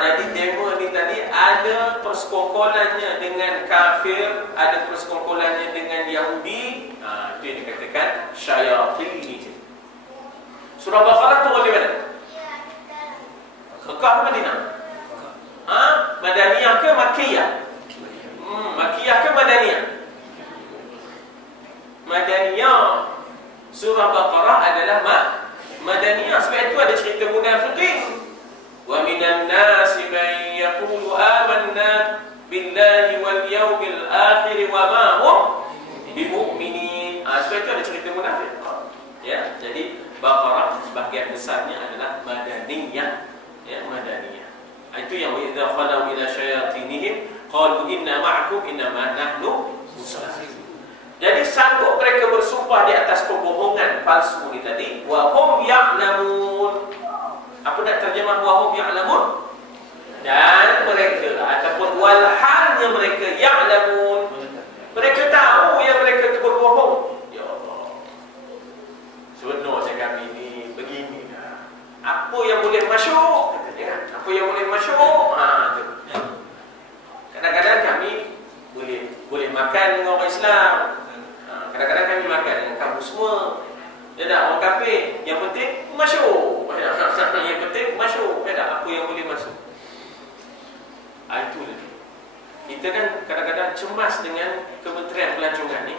Jadi demo ni tadi ada persekongkolannya dengan kafir, ada persekongkolannya dengan Yahudi. Itu yang dikatakan syayatin. Surah Baqarah turun di mana? Mekah ke Madinah? Madaniyah ke Makkiyah? Makkiyah ke Madaniyah? Madaniyah. Surah Baqarah adalah Madaniyah. Sebab itu ada cerita munafiqin. Wa minan nasi man yaqulu amanna billahi wal yawmil akhir wa ma hum bimu'minin. Sebab itu ada cerita munafik. Ya, jadi Baqarah sebahagian besarnya adalah Madaniyah. Ya, Madaniyah. Itu yang wa idza khalu ila syayatinihim qalu inna ma'akum innama nahnu mustahzi'un. Jadi sanggup mereka bersumpah di atas pembohongan palsu ni tadi. Wa hum ya'lamun. Apa nak terjemah wa hum ya'lamun? Dan mereka ataupun walhalnya mereka ya'lamun. Mereka tahu yang mereka itu berbohong. Ya Allah. Sebenarnya kami ni begini. Apa yang boleh masyuk? Katanya. Apa yang boleh masyuk? Kadang-kadang kami boleh makan dengan orang Islam. Kadang-kadang kami makan dengan kamu semua. Ya tak? Orang kafir. Yang penting masyuk. Yang penting masyuk. Ya tak? Apa yang boleh masuk? Itu lagi. Kita kan kadang-kadang cemas dengan Kementerian Pelancongan ni.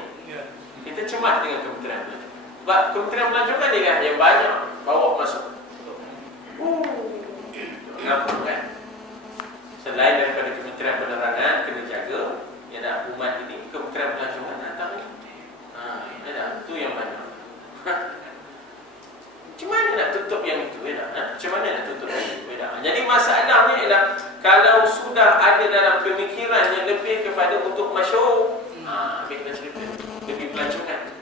Kita cemas dengan Kementerian Pelancongan. Sebab Kementerian Pelancongan ni kan yang banyak bawa masuk. Kenapa kan? Selain daripada Kementerian Penerangan kena jaga, ya tak? Umat ini Kementerian Pelancongan datang ni. Itu yang banyak. Macam mana nak tutup yang itu? Macam mana nak tutup yang itu? Jadi masalahnya ialah kalau sudah ada dalam pemikiran yang lebih kepada untuk masyhur, lebih pelancongan.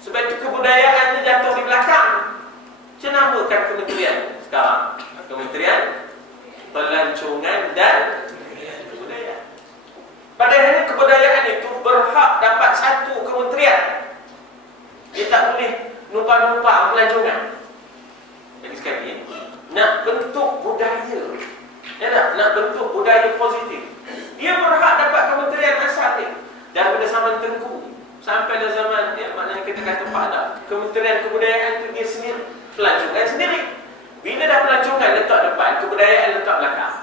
Sebab itu kebudayaan dia jatuh di belakang. Macam namakan kementerian sekarang? Kementerian Pelancongan dan Kebudayaan. Padahal kebudayaan itu berhak dapat satu kementerian. Dia tak boleh numpang-numpang pelancongan. Jadi sekali nak bentuk budaya, ya tak? Nak bentuk budaya positif, dia berhak daripada zaman Tengku sampai ke zaman maknanya kita kata pada Kementerian Kebudayaan itu dia sendiri pelancongan sendiri. Bila dah pelancongan letak depan, kebudayaan letak belakang,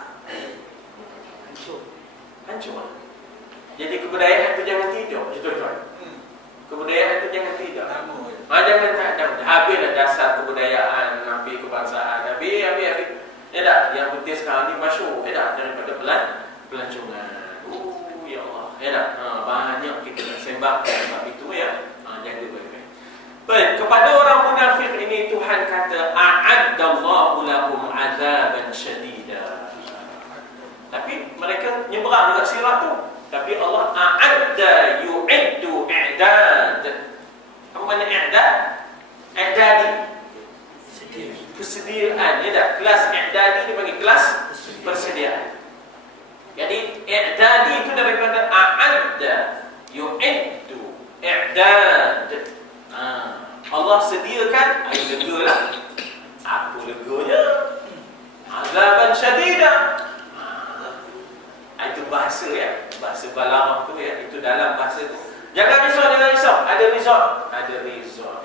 hancur. Jadi kebudayaan itu jangan tidur, tuan-tuan. Kebudayaan itu jangan tidur. Jangan tak ada. Habislah dasar kebudayaan, habis kebangsaan, habis. Ya tak? Yang penting sekarang ni masyhur, ya tak? Daripada pelancongan. Ya Allah. Ya tak? Banyak kita nak sembah sebab itu ya. Jaga baik-baik. Baik, kepada orang munafik ini Tuhan kata a'addallahu lahum 'adzaban syadida. Tapi mereka nyebrang dekat sirat tu. Tapi Allah a'adda yu'iddu i'dad. Apa makna i'dad? I'dadi. Persediaan, ya tak? Kelas i'dadi dipanggil kelas persediaan. Jadi i'dadi itu daripada a'adda yu'iddu i'dad. Allah sediakan, ayo lega lah. Apa leganya? Azaban syadida. Itu bahasa ya, bahasa Balarah tu ya, itu dalam bahasa tu. Jangan risau. Ada resort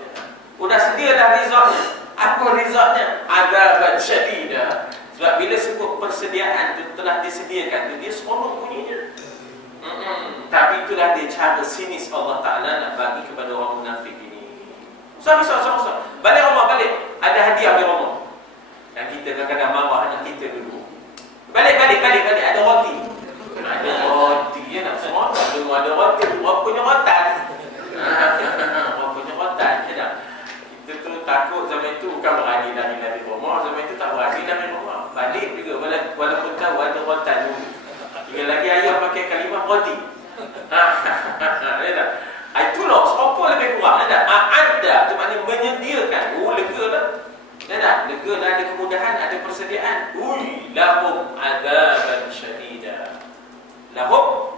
ya. Udah sedia dah resortnya. Apa resortnya? Azaban syadida. Sebab bila sebut persediaan tu telah disediakan tu, dia seronok bunyinya. Tapi itulah dia cara sinis Allah Ta'ala nak bagi kepada orang munafik ini. Usah. Balik rumah, balik. Ada hadiah di rumah. Dan kita kadang-kadang marah anak kita dulu. Balik. Ada roti. Ada roti. Ya nak semua. Ada roti. Orang punya rotan. Orang punya rotan. Ya tak? Kita tu takut zaman itu bukan berani dari rumah. Zaman itu tak berani dari rumah. Balik juga. Walaupun tahu ada rotan dulu. Tinggal lagi ayah pakai kalimah roti. Ya tak? Itulah apa lebih kurang. Ada tu maknanya menyediakan. Lega lah. Lega lah, ada kemudahan, ada persediaan. Lahum azaban syadida. Lahum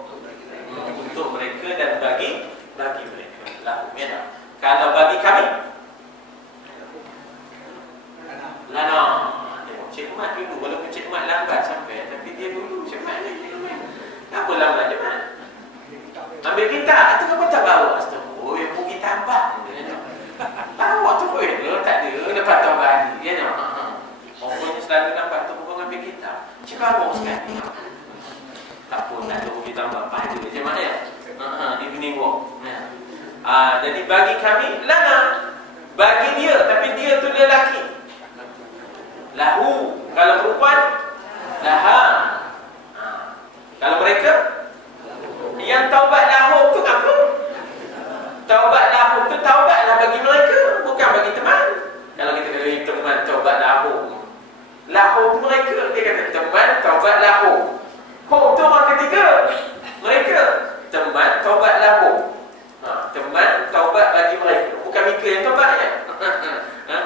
untuk mereka dan bagi mereka. Lahum ya tak? Kalau bagi kami lana. Cik Mat dulu, walaupun Cik Mat lambat sampai, tapi dia dulu Cik Mat ni. Apa lambat Cik Mat? Ambil kitab, itu apa tak bawa? Oh, yang pergi tambah. Bawa tu pun tak ada. Dapat tahu balik. Ya tak? Pokoknya selalu nampak tu pun ambil kitab. Cakap bawa sekali. Tak pun nak pergi tambah. Pada macam mana ya? Evening walk. Jadi bagi kami, lana. Bagi dia, tapi dia tu lelaki. Lahu. Kalau perempuan, laha. Kalau mereka, yang taubat lahum tu apa? Taubat lahum tu taubatlah bagi mereka, bukan bagi teman. Kalau kita kata teman taubat lahum, lahum mereka, dia kata teman taubat lahum. Hum tu orang ketiga. Mereka teman taubat lahum. Teman taubat bagi mereka, bukan mereka yang taubat ya.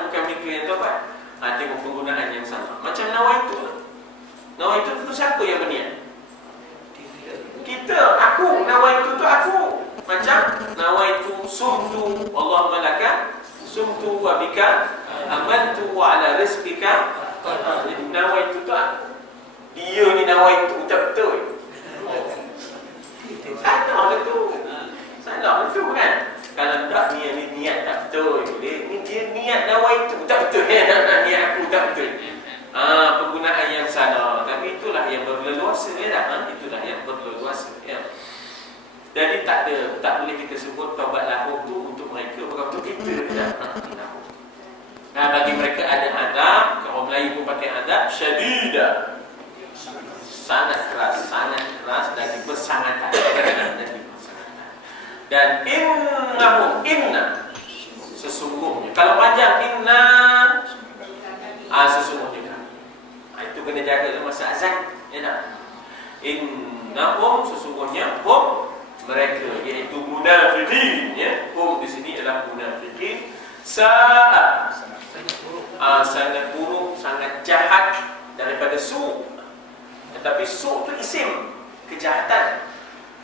Bukan mereka yang taubat. Tengok penggunaan yang sama. Macam nawaitu. Nawaitu tu siapa yang berniat? Kita, aku, nawaitu tu aku. Macam nawaitu sumtu Allah malaka sumtu wa bika amantu wa ala rizqika. Nawaitu tu aku. Dia ni nawaitu betul-betul. Salah betul kan? Kalau tak ni niat tak betul. Dia niat nawaitu tak betul. Niat aku tak betul. Penggunaan yang salah. Tapi itulah yang berleluasa ya tak? Itulah yang berleluasa ya. Jadi tak boleh kita sebut taubat lahum tu untuk mereka, bukan untuk kita ya. Bagi mereka ada adab. Kalau Melayu pun pakai adab syadida. Sangat keras dan dipersangatan. Dan inna sesungguhnya. Kalau panjang inna sesungguhnya. Itu kena jaga masa azan ya tak? Innahum sesungguhnya hum mereka iaitu munafiqin ya. Hum di sini adalah munafiqin. Sangat buruk, sangat jahat daripada su. Tetapi su itu isim kejahatan.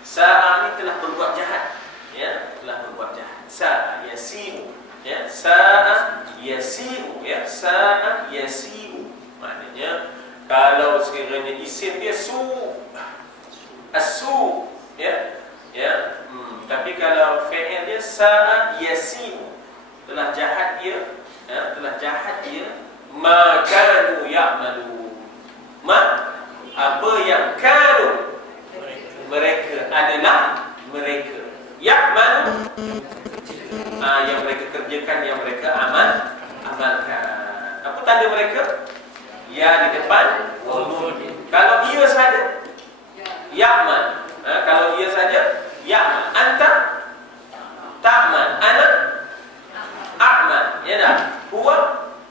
Sa'a ni telah berbuat jahat ya, telah berbuat jahat. Sa'a yasi'u ya, sa'a yasi'u ya, sa'a yasi'u. Maknanya kalau sekiranya isim dia su, as-su ya, sa'a yasimu, telah jahat dia, ma kanu ya'malu, apa yang kanu mereka adalah mereka, ya'malu yang mereka kerjakan, yang mereka amalkan. Apa tanda mereka? Ya di depan wujud. Kalau ia saja ya'mal, kalau ia saja ya'mal, anta ta'mal, ana a'mal, ya dah. Huwa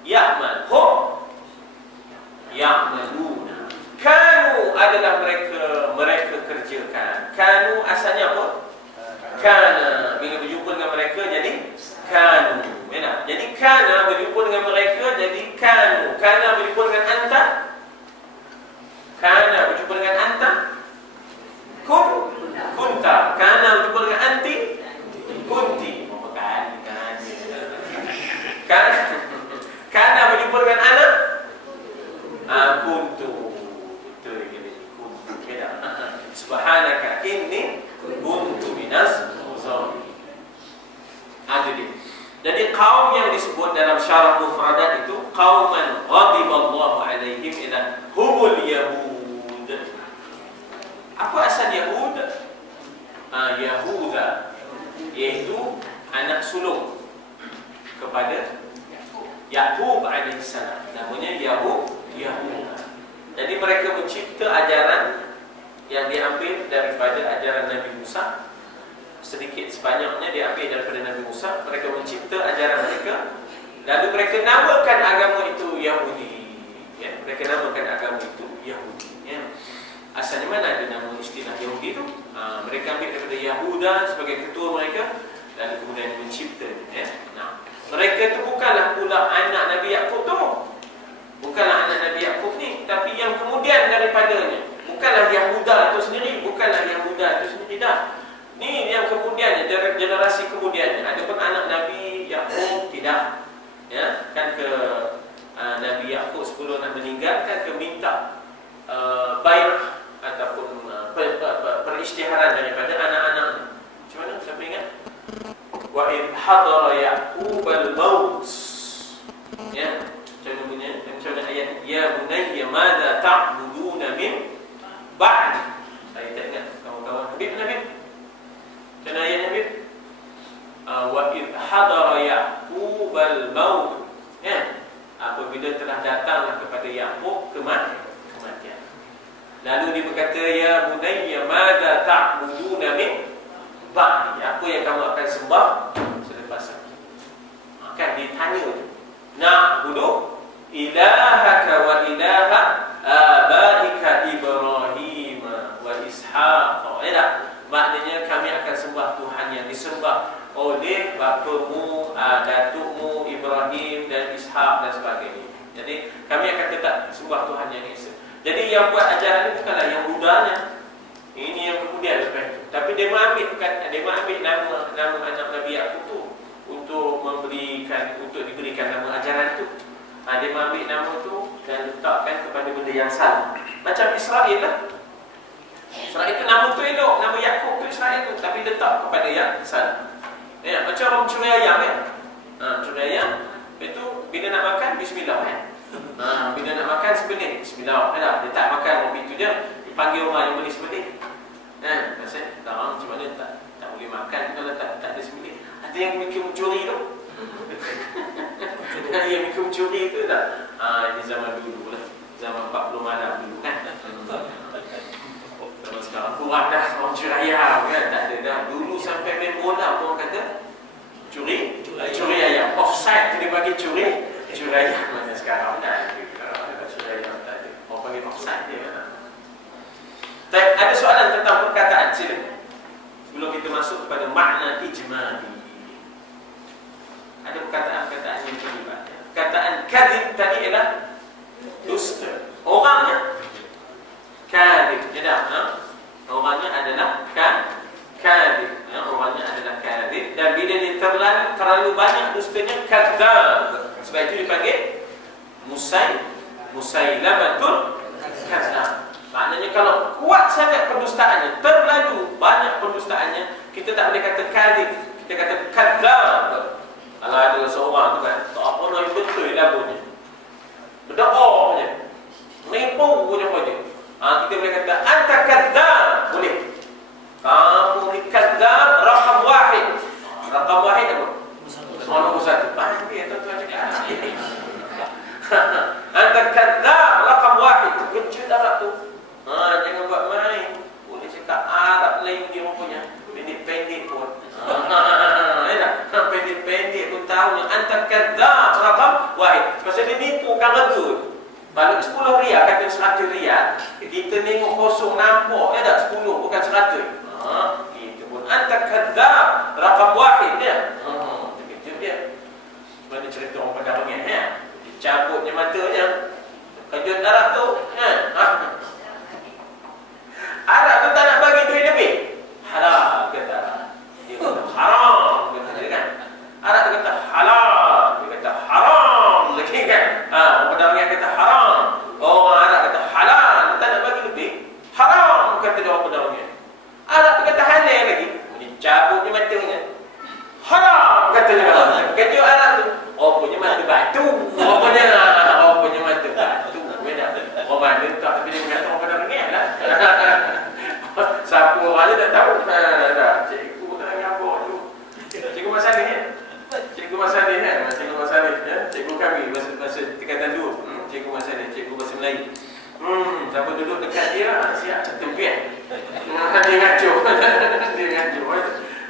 ya'mal, hum ya'maluna. Kanu adalah mereka kerjakan. Kanu asalnya apa? Kana. Bila berjumpa dengan mereka jadi kanu, ya dah. Jadi kana berjumpa dengan mereka jadi kanu. Kana berjumpa dengan anta, kana berjumpa dengan anta, kunta. Kana berjumpa dengan anti, kunti. Kana berjumpa dengan anak, kuntu. Itu dia kuntu. Subhanaka inni kuntu minas zalimin. Ada dia. Jadi kaum yang disebut dalam syarah mufradat itu qauman ghadiballahu alaihim ila humul yahud. Apa asal Yahud? Yahuda, iaitu anak sulung kepada Yaqub alaihissalam. Namanya Yahuda. Jadi mereka mencipta ajaran yang diambil daripada ajaran Nabi Musa. Sedikit sebanyaknya diambil daripada Nabi Musa. Mereka mencipta ajaran mereka, lalu mereka namakan agama itu Yahudi, ya. Mereka namakan agama itu Yahudi, ya. Asalnya mana ada nama istilah Yahudi itu? Mereka ambil daripada Yahuda sebagai ketua mereka, lalu kemudian mencipta, ya. Nah, mereka itu bukanlah pula anak Nabi Yaqub tu. Bukanlah anak Nabi Yaqub ni, tapi yang kemudian daripadanya. Bukanlah Yahuda itu sendiri, dah. Ni yang kemudiannya, generasi kemudiannya. Adapun anak Nabi Yaqub tidak, ya. Kan ke Nabi Yaqub sebelum nak meninggal kan ke minta bai'ah ataupun perisytiharan daripada anak-anaknya. Macam mana? Siapa ingat? Wa id hadara Yaqub al-maut. Ya, macam mana ayat ya bunayya madza ta'buduna min ba'di. Saya tak ingat kawan-kawan. Habib macam mana ayat Habib? Wa id hadara Yaqub al-maut. Ya, apabila telah datanglah kepada Yaqub kematian. Lalu dia berkata ya bunayya madza ta'buduna min ba'di. Apa yang kamu akan sembah selepas aku? Kan ditanya tu. Na'budu ilahaka wa ilaha abaika Ibrahim wa Ishaq. Ya tak? Maknanya kami akan sembah Tuhan yang disembah oleh bapamu, datukmu Ibrahim dan Ishaq dan sebagainya. Jadi kami akan tetap sembah Tuhan yang Esa. Jadi yang buat ajaran ini bukanlah yang Budanya. Ini yang kemudian lepas itu. Tapi dia mengambil nama anak Nabi Yaqub tu untuk diberikan nama ajaran itu. Dia mengambil nama tu dan letakkan kepada benda yang salah. Macam Israel lah. Israel itu nama tu elok, nama Yaqub tu Israel tu, tapi letak kepada yang salah. Ya, macam orang curi ayam kan. Curi ayam itu bila nak makan bismillah kan. Bila nak makan sebenih bismillah. Dia tak makan orang itu je, dipanggil orang yang boleh sebenih. Pasal orang macam mana tak boleh makan kalau tak ada sebenih. Ada yang mikir mencuri tu. Ada yang mikir mencuri tu tak. Di zaman dulu lah, zaman 40 malam dulu kan. Zaman sekarang kurang dah orang curi ayam kan. Tak ada dah. Dulu sampai main bola orang kata curi ayam. Offside dia bagi curi ayam. Macam sekarang dah ada curi ayam, tak ada. Orang panggil offside dia kan. Ada soalan tentang perkataan, sila. Sebelum kita masuk kepada makna ijmali. Ada perkataan-perkataan yang terlibat. Perkataan kadhib tadi ialah dusta. Orangnya kadhib. Orangnya adalah kadhib. Orangnya adalah kadhib. Dan bila dia terlalu banyak dustanya, kadzdzab. Sebab itu dipanggil Musailamatul Kadzdzab. Maknanya kalau kuat sangat pendustaannya, terlalu banyak pendustaannya, kita tak boleh kata kadhib, Dia kata kadzab. Kalau ada seorang tu kan tak pernah betul lagunya, berdoa je, menipu je apa je. Kita boleh kata anta kadzab, boleh. Kamu ni kadzab rakam wahid. Rakam wahid apa? Nombor satu. Dia tuan-tuan cakap. Anta kadzab rakam wahid. Kecil Arab tu. Jangan buat main. Boleh cakap Arab lain dia rupanya. Pendek-pendek pun. Pendek-pendek pun tahu yang anta kadzab rakam wahid. Pasal dia nipu kan rega. Kalau 10 riyal kata 100 riyal, kita tengok kosong nampak tak 10 bukan 100. Itu pun anta kadzab rakam wahid dia. Kejap dia. Mana cerita orang Padang ni cabutnya matanya. Kejut Arab tu Arab tu tak nak bagi duit lebih. Halal kata. Dia kata haram kata dia kan. Arab tu kata halal, dia kata haram lagi kan. Orang Padang yang kata haram, orang Arab kata halal, dia tak nak bagi lebih. Haram kata dia orang Padang ni. Arab tu kata halal lagi. Dia cabutnya matanya. Haram kata dia. Kejut Arab tu. Oh punya mata batu. Oh punya mata batu. Orang mana tak, tapi dia kata orang Padang ni lah. Siapa orang je dah tahu. Cikgu tak apa tu. Cikgu Masalih ya. Cikgu Masalih kan. Cikgu Masalih ya. Cikgu kami masa tingkatan 2. Cikgu Masalih, cikgu bahasa Melayu. Siapa duduk dekat dia siap tempian. Dia ngaco. Dia ngaco.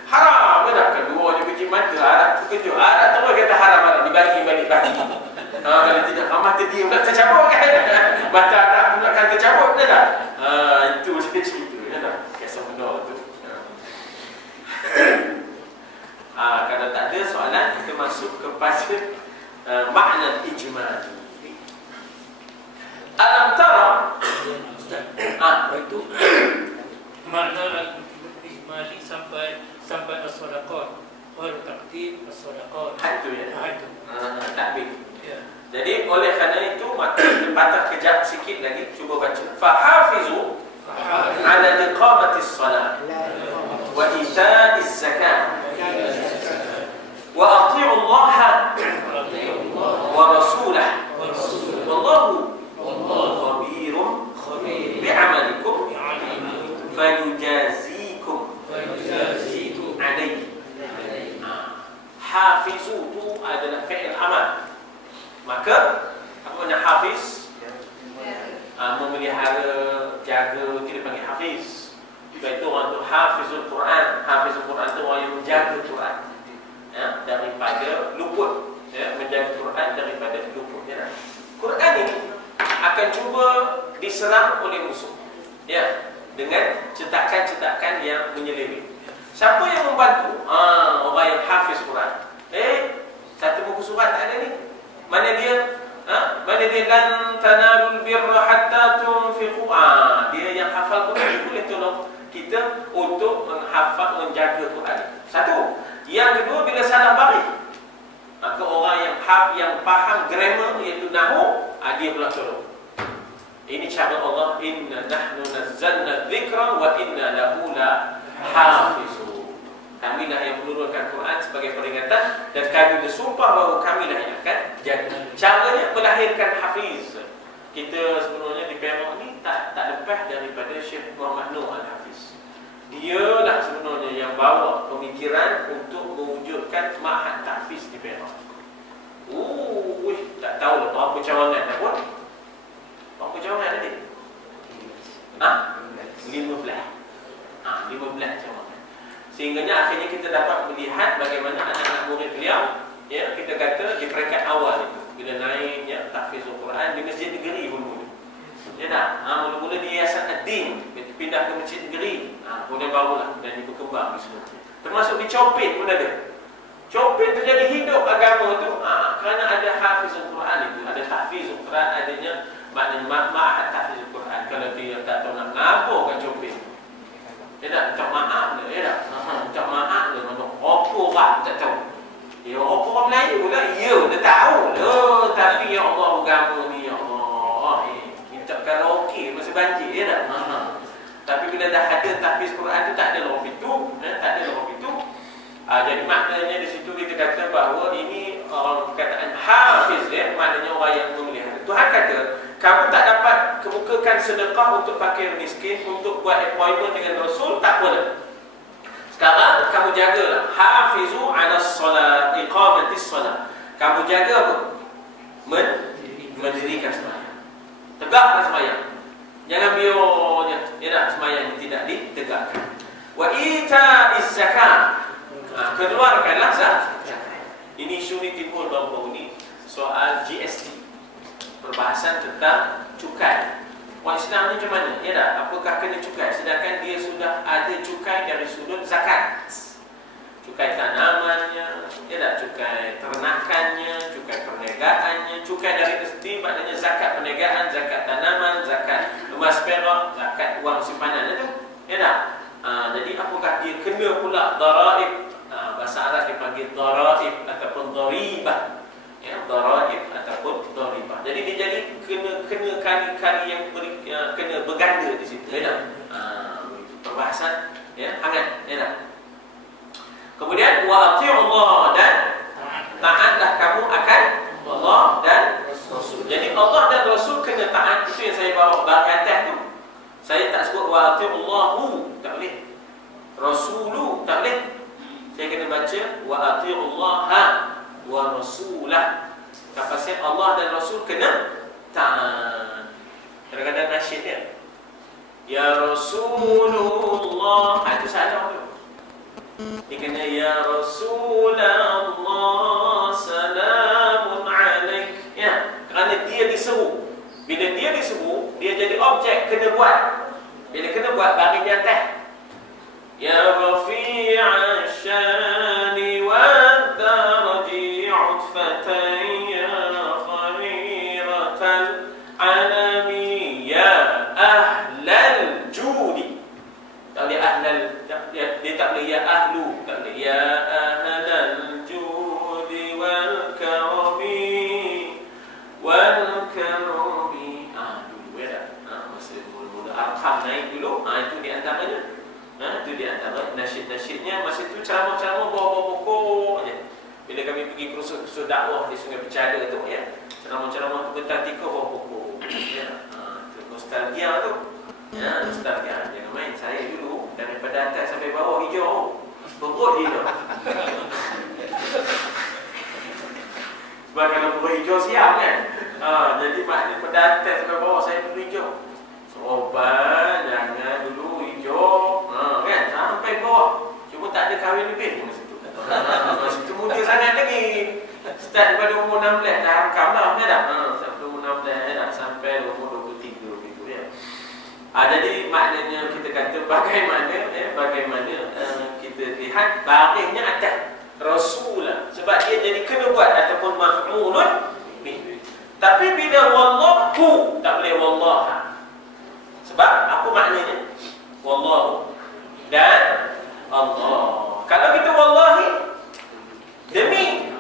Haram ke tak? Kedua dia kecil mata. Arab tu kejut. Arab terus kata haram. Dibagi balik bagi. Kalau tidak mata dia pula tercabut kan. Mata Arab pula kan tercabut kan tak? Itu dia cerita kan tak? Kisah benar tu. Kalau tak ada soalan, kita masuk kepada makna ijma'. Alam tara itu makna al-ijmali sampai as-sadaqah wal taqdim as-sadaqah. Itu ya. Itu. Takbir. Ya. Jadi oleh kerana itu maka kita patah kejap sikit lagi, cuba baca. Fahafizu ala iqamatis salat wa ita'iz zakat wa ati'u Allah wa rasulah wallahu khabirun bi'amalikum fayujazikum alayhi. Hafizu itu adalah fi'il amal. Maka apa makna hafiz? Memelihara, jaga, kita panggil hafiz. Sebab itu orang tu hafizul Quran. Hafizul Quran tu orang yang menjaga Quran daripada luput, menjaga Quran daripada luput. Quran ini akan cuba diserang oleh musuh dengan cetakan-cetakan yang menyelirik. Siapa yang membantu? Orang yang hafiz Quran. Satu buku surat tak ada ni. Mana dia? Mana dia lan tanalul birra hatta tunfiqu. Dia yang hafal Quran, dia boleh tolong kita untuk menghafal, menjaga Quran. Satu. Yang kedua, bila salah baris, maka orang yang faham grammar iaitu nahwu, dia pula tolong. Ini cara Allah, inna nahnu nazzalna dzikra wa inna lahu la hafizun. Kamilah yang menurunkan Quran sebagai peringatan dan kami bersumpah bahawa kamilah yang akan jaga. Caranya melahirkan hafiz. Kita sebenarnya di Perak ni tak lepas daripada Syekh Muhammad Nur Al-Hafiz. Dia lah sebenarnya yang bawa pemikiran untuk mewujudkan ma'had tahfiz di Perak. Tak tahu lah berapa cawangan dah buat. Berapa cawangan tadi? 15 cawangan. Sehingganya akhirnya kita dapat melihat bagaimana anak-anak murid beliau, kita kata di peringkat awal itu, bila naiknya tahfizul Quran di masjid negeri mula-mula. Mula-mula di Yayasan Ad-Din, pindah ke masjid negeri. Kemudian barulah dan berkembang di seluruhnya. Termasuk di Copet pun ada. Copet tu jadi hidup agama tu kerana ada hafizul Quran itu, ada tahfizul Quran, adanya maknanya ma'had tahfizul Quran. Kalau dia tak tahu nak ngapakan Copet, dia tak minta maaf lah, minta maaf lah, apa orang tak tahu. Apa orang Melayu lah, dia tahu lah. Tapi ya Allah, agama ni ya Allah, minta karaoke masa banjir, Tapi bila dah ada tahfiz Quran tu, tak ada lorong pintu, Jadi sedekah untuk fakir miskin, untuk buat appointment dengan Rasul, tak boleh. Sekarang kamu jagalah, hafizu 'ala solat, iqamatis solat. Kamu jaga apa? Mendirikan sembahyang. Tegakkan sembahyang. Jangan biarnya sembahyang tidak ditegakkan. Wa ita'iz zakat. Keluarkanlah zakat. Ini isu ni timbul baru-baru ni, soal GST. Perbahasan tentang cukai. Orang Islam ni macam mana? Ya tak? Apakah kena cukai? Sedangkan dia sudah ada cukai dari sudut zakat. Cukai tanamannya, ya tak? Cukai ternakannya, cukai perniagaannya, cukai dari rezeki, maknanya zakat perniagaan, zakat tanaman, zakat emas perak, zakat wang simpanan itu, ya tak? Jadi apakah dia kena pula daraib? Bahasa Arab dipanggil daraib ataupun daribah. Ya, daraib ataupun daribah. Jadi dia jadi kena kali-kali yang kena berganda di situ, ya tak? Perbahasan ya hangat, ya tak? Kemudian wa ati'u Allah, dan taatlah kamu akan Allah dan Rasul. Jadi Allah dan Rasul kena taat. Itu yang saya bawa bagi atas tu. Saya tak sebut wa ati'u Allahu, tak boleh. Rasulu, tak boleh. Saya kena baca wa ati'u Allah wa Rasulah. Kapasnya Allah dan Rasul kena taat. Kadang-kadang nasyid dia, ya Rasulullah, itu salah tu. Dia kena ya Rasulullah salamun alaik. Ya, kerana dia diseru. Bila dia diseru, dia jadi objek, kena buat. Bila kena buat, bagi di atas. Ya rafi'a syani wa daraji utfatan ya khariratal alami ya ahlal judi. Tak boleh ahlal, dia tak boleh ya ahlu, tak boleh ya ahlal judi wal karami wal karami. Dulu ya dah, masa mula-mula Arqam naik dulu, itu di antaranya. Itu di antara nasyid-nasyidnya. Masa itu ceramah-ceramah bawa-bawa pokok je. Bila kami pergi kursus dakwah di Sungai Pecada tu, ya, ceramah-ceramah tu bentang tiga bawa pokok. Ya, nostalgia tu. Ya, nostalgia. Jangan main. Saya dulu daripada atas sampai bawah hijau. Perut hijau. Sebab kalau perut hijau siap kan. Jadi maknanya pada atas sampai bawah saya perut hijau. Sobat, jangan dulu hijau. Kan, sampai bawah. Cuma tak ada kahwin lebih masa tu. Masa tu muda sangat lagi. Start daripada umur 16 dah rakam dah, ya tak? Sampai umur 16 dah, sampai umur 23 begitu ya. Jadi maknanya kita kata bagaimana kita lihat barisnya atas Rasulah, sebab dia jadi kena buat ataupun maf'ulun bih. Tapi bila wallahu, tak boleh wallaha. Sebab apa maknanya? Wallahu dan Allah. Kalau kita wallahi, demi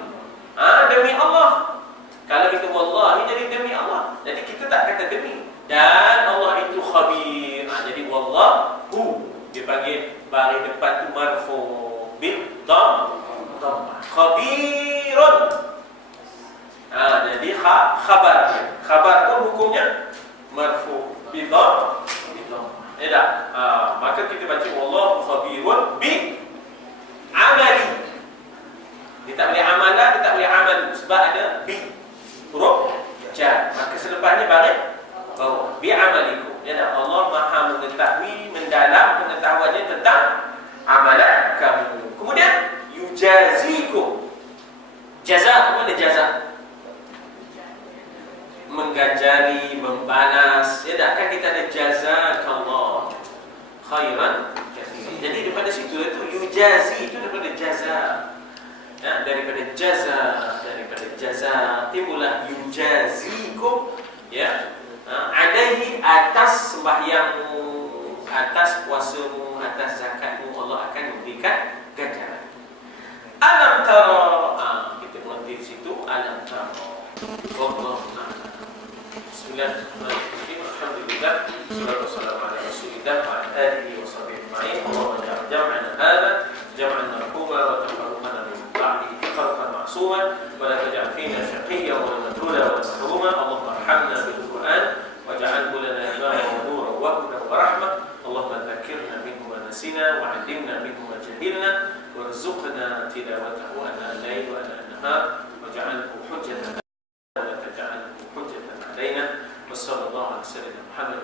demi Allah. Kalau kita wallahi, jadi demi Allah. Jadi kita tak kata demi. Dan Allah itu khabir. Jadi wallahu dipanggil baris depan tu marfu bil dhammah. Khabirun. Jadi khabar. Khabar pun hukumnya marfu bil dhammah. Ya tak? Maka kita baca wallahu khabirun bi amali. Dia tak boleh amalah, dia tak boleh amal sebab ada bi huruf jar. Maka selepasnya baris bawah bi amalikum. Ya tak? Allah Maha mengetahui, mendalam pengetahuannya tentang amalan kamu. Kemudian yujazikum. Jaza, apa makna jaza? Mengganjari, membalas. Ya tak? Kan kita ada jazakallah khairan katsiran. Jadi daripada situ itu yujazi, itu daripada jaza. Ya, daripada jaza timbullah yujazikum, ya, alaihi, atas sembahyangmu, atas puasamu, atas zakatmu, Allah akan memberikan ganjaran. Alam tara, kita berhenti di situ. Alam tara. Wallahu a'lam. Bismillahirrahmanirrahim. Alhamdulillah. Wassalatu wassalamu ala Rasulillah wa ala alihi wa sahbihi ajma'in. Allahumma ja'al jam'ana hadha jam'an marhuma wa tafarruqana min ba'dihi tafarruqan ma'suman wa la taj'al fina shaqiyyan wa la madruda wa la mahruman. Allahumma arhamna bil Qur'an waj'alhu lana imama wa 'allimna minhu ma jahilna warzuqna tilawatahu ana al-lail wa ana an-nahar waj'alhu hujjatan lana wa la taj'alhu hujjatan 'alaina wa sallallahu alaihi wa sallam Muhammad